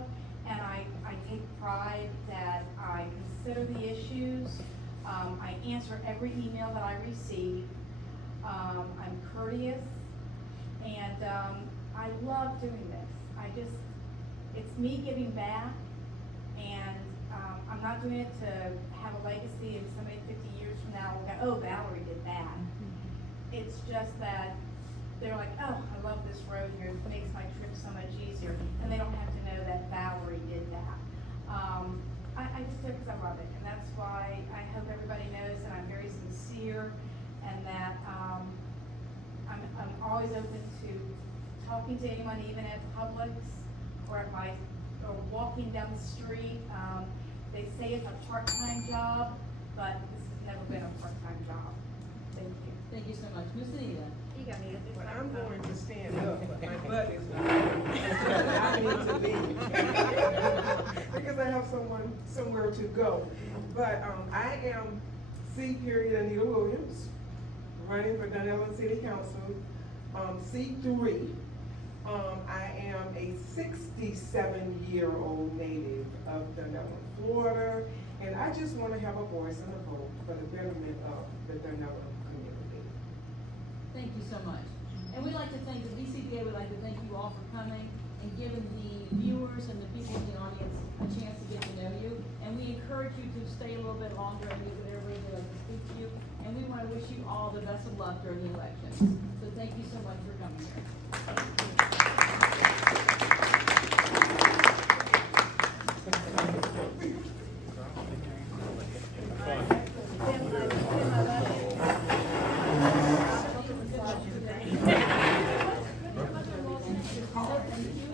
And I take pride that I consider the issues. I answer every email that I receive. I'm courteous, and I love doing this. It's me giving back, and I'm not doing it to have a legacy and somebody 50 years from now will go, oh, Valerie did that. It's just that they're like, oh, I love this road here, it makes my trip so much easier, and they don't have to know that Valerie did that. I just do it because I love it, and that's why I hope everybody knows that I'm very sincere, and that I'm always open to talking to anyone, even at Publix or or walking down the street. They say it's a part-time job, but this has never been a part-time job. Thank you. Thank you so much. Ms. Anita? You got me. Well, I'm going to stand up, but my butt is not where I need to be. Because I have somewhere to go. But I am Anita Williams, running for Dunnellon City Council, C3. I am a 67-year-old native of Dunnellon, Florida, and I just want to have a voice and a vote for the betterment of the Dunnellon community. Thank you so much. And we'd like to thank the DCBA, we'd like to thank you all for coming and giving the viewers and the people in the audience a chance to get to know you. And we encourage you to stay a little bit longer and meet with everybody who'd like to speak to you. And we want to wish you all the best of luck during the elections. So thank you so much for coming here.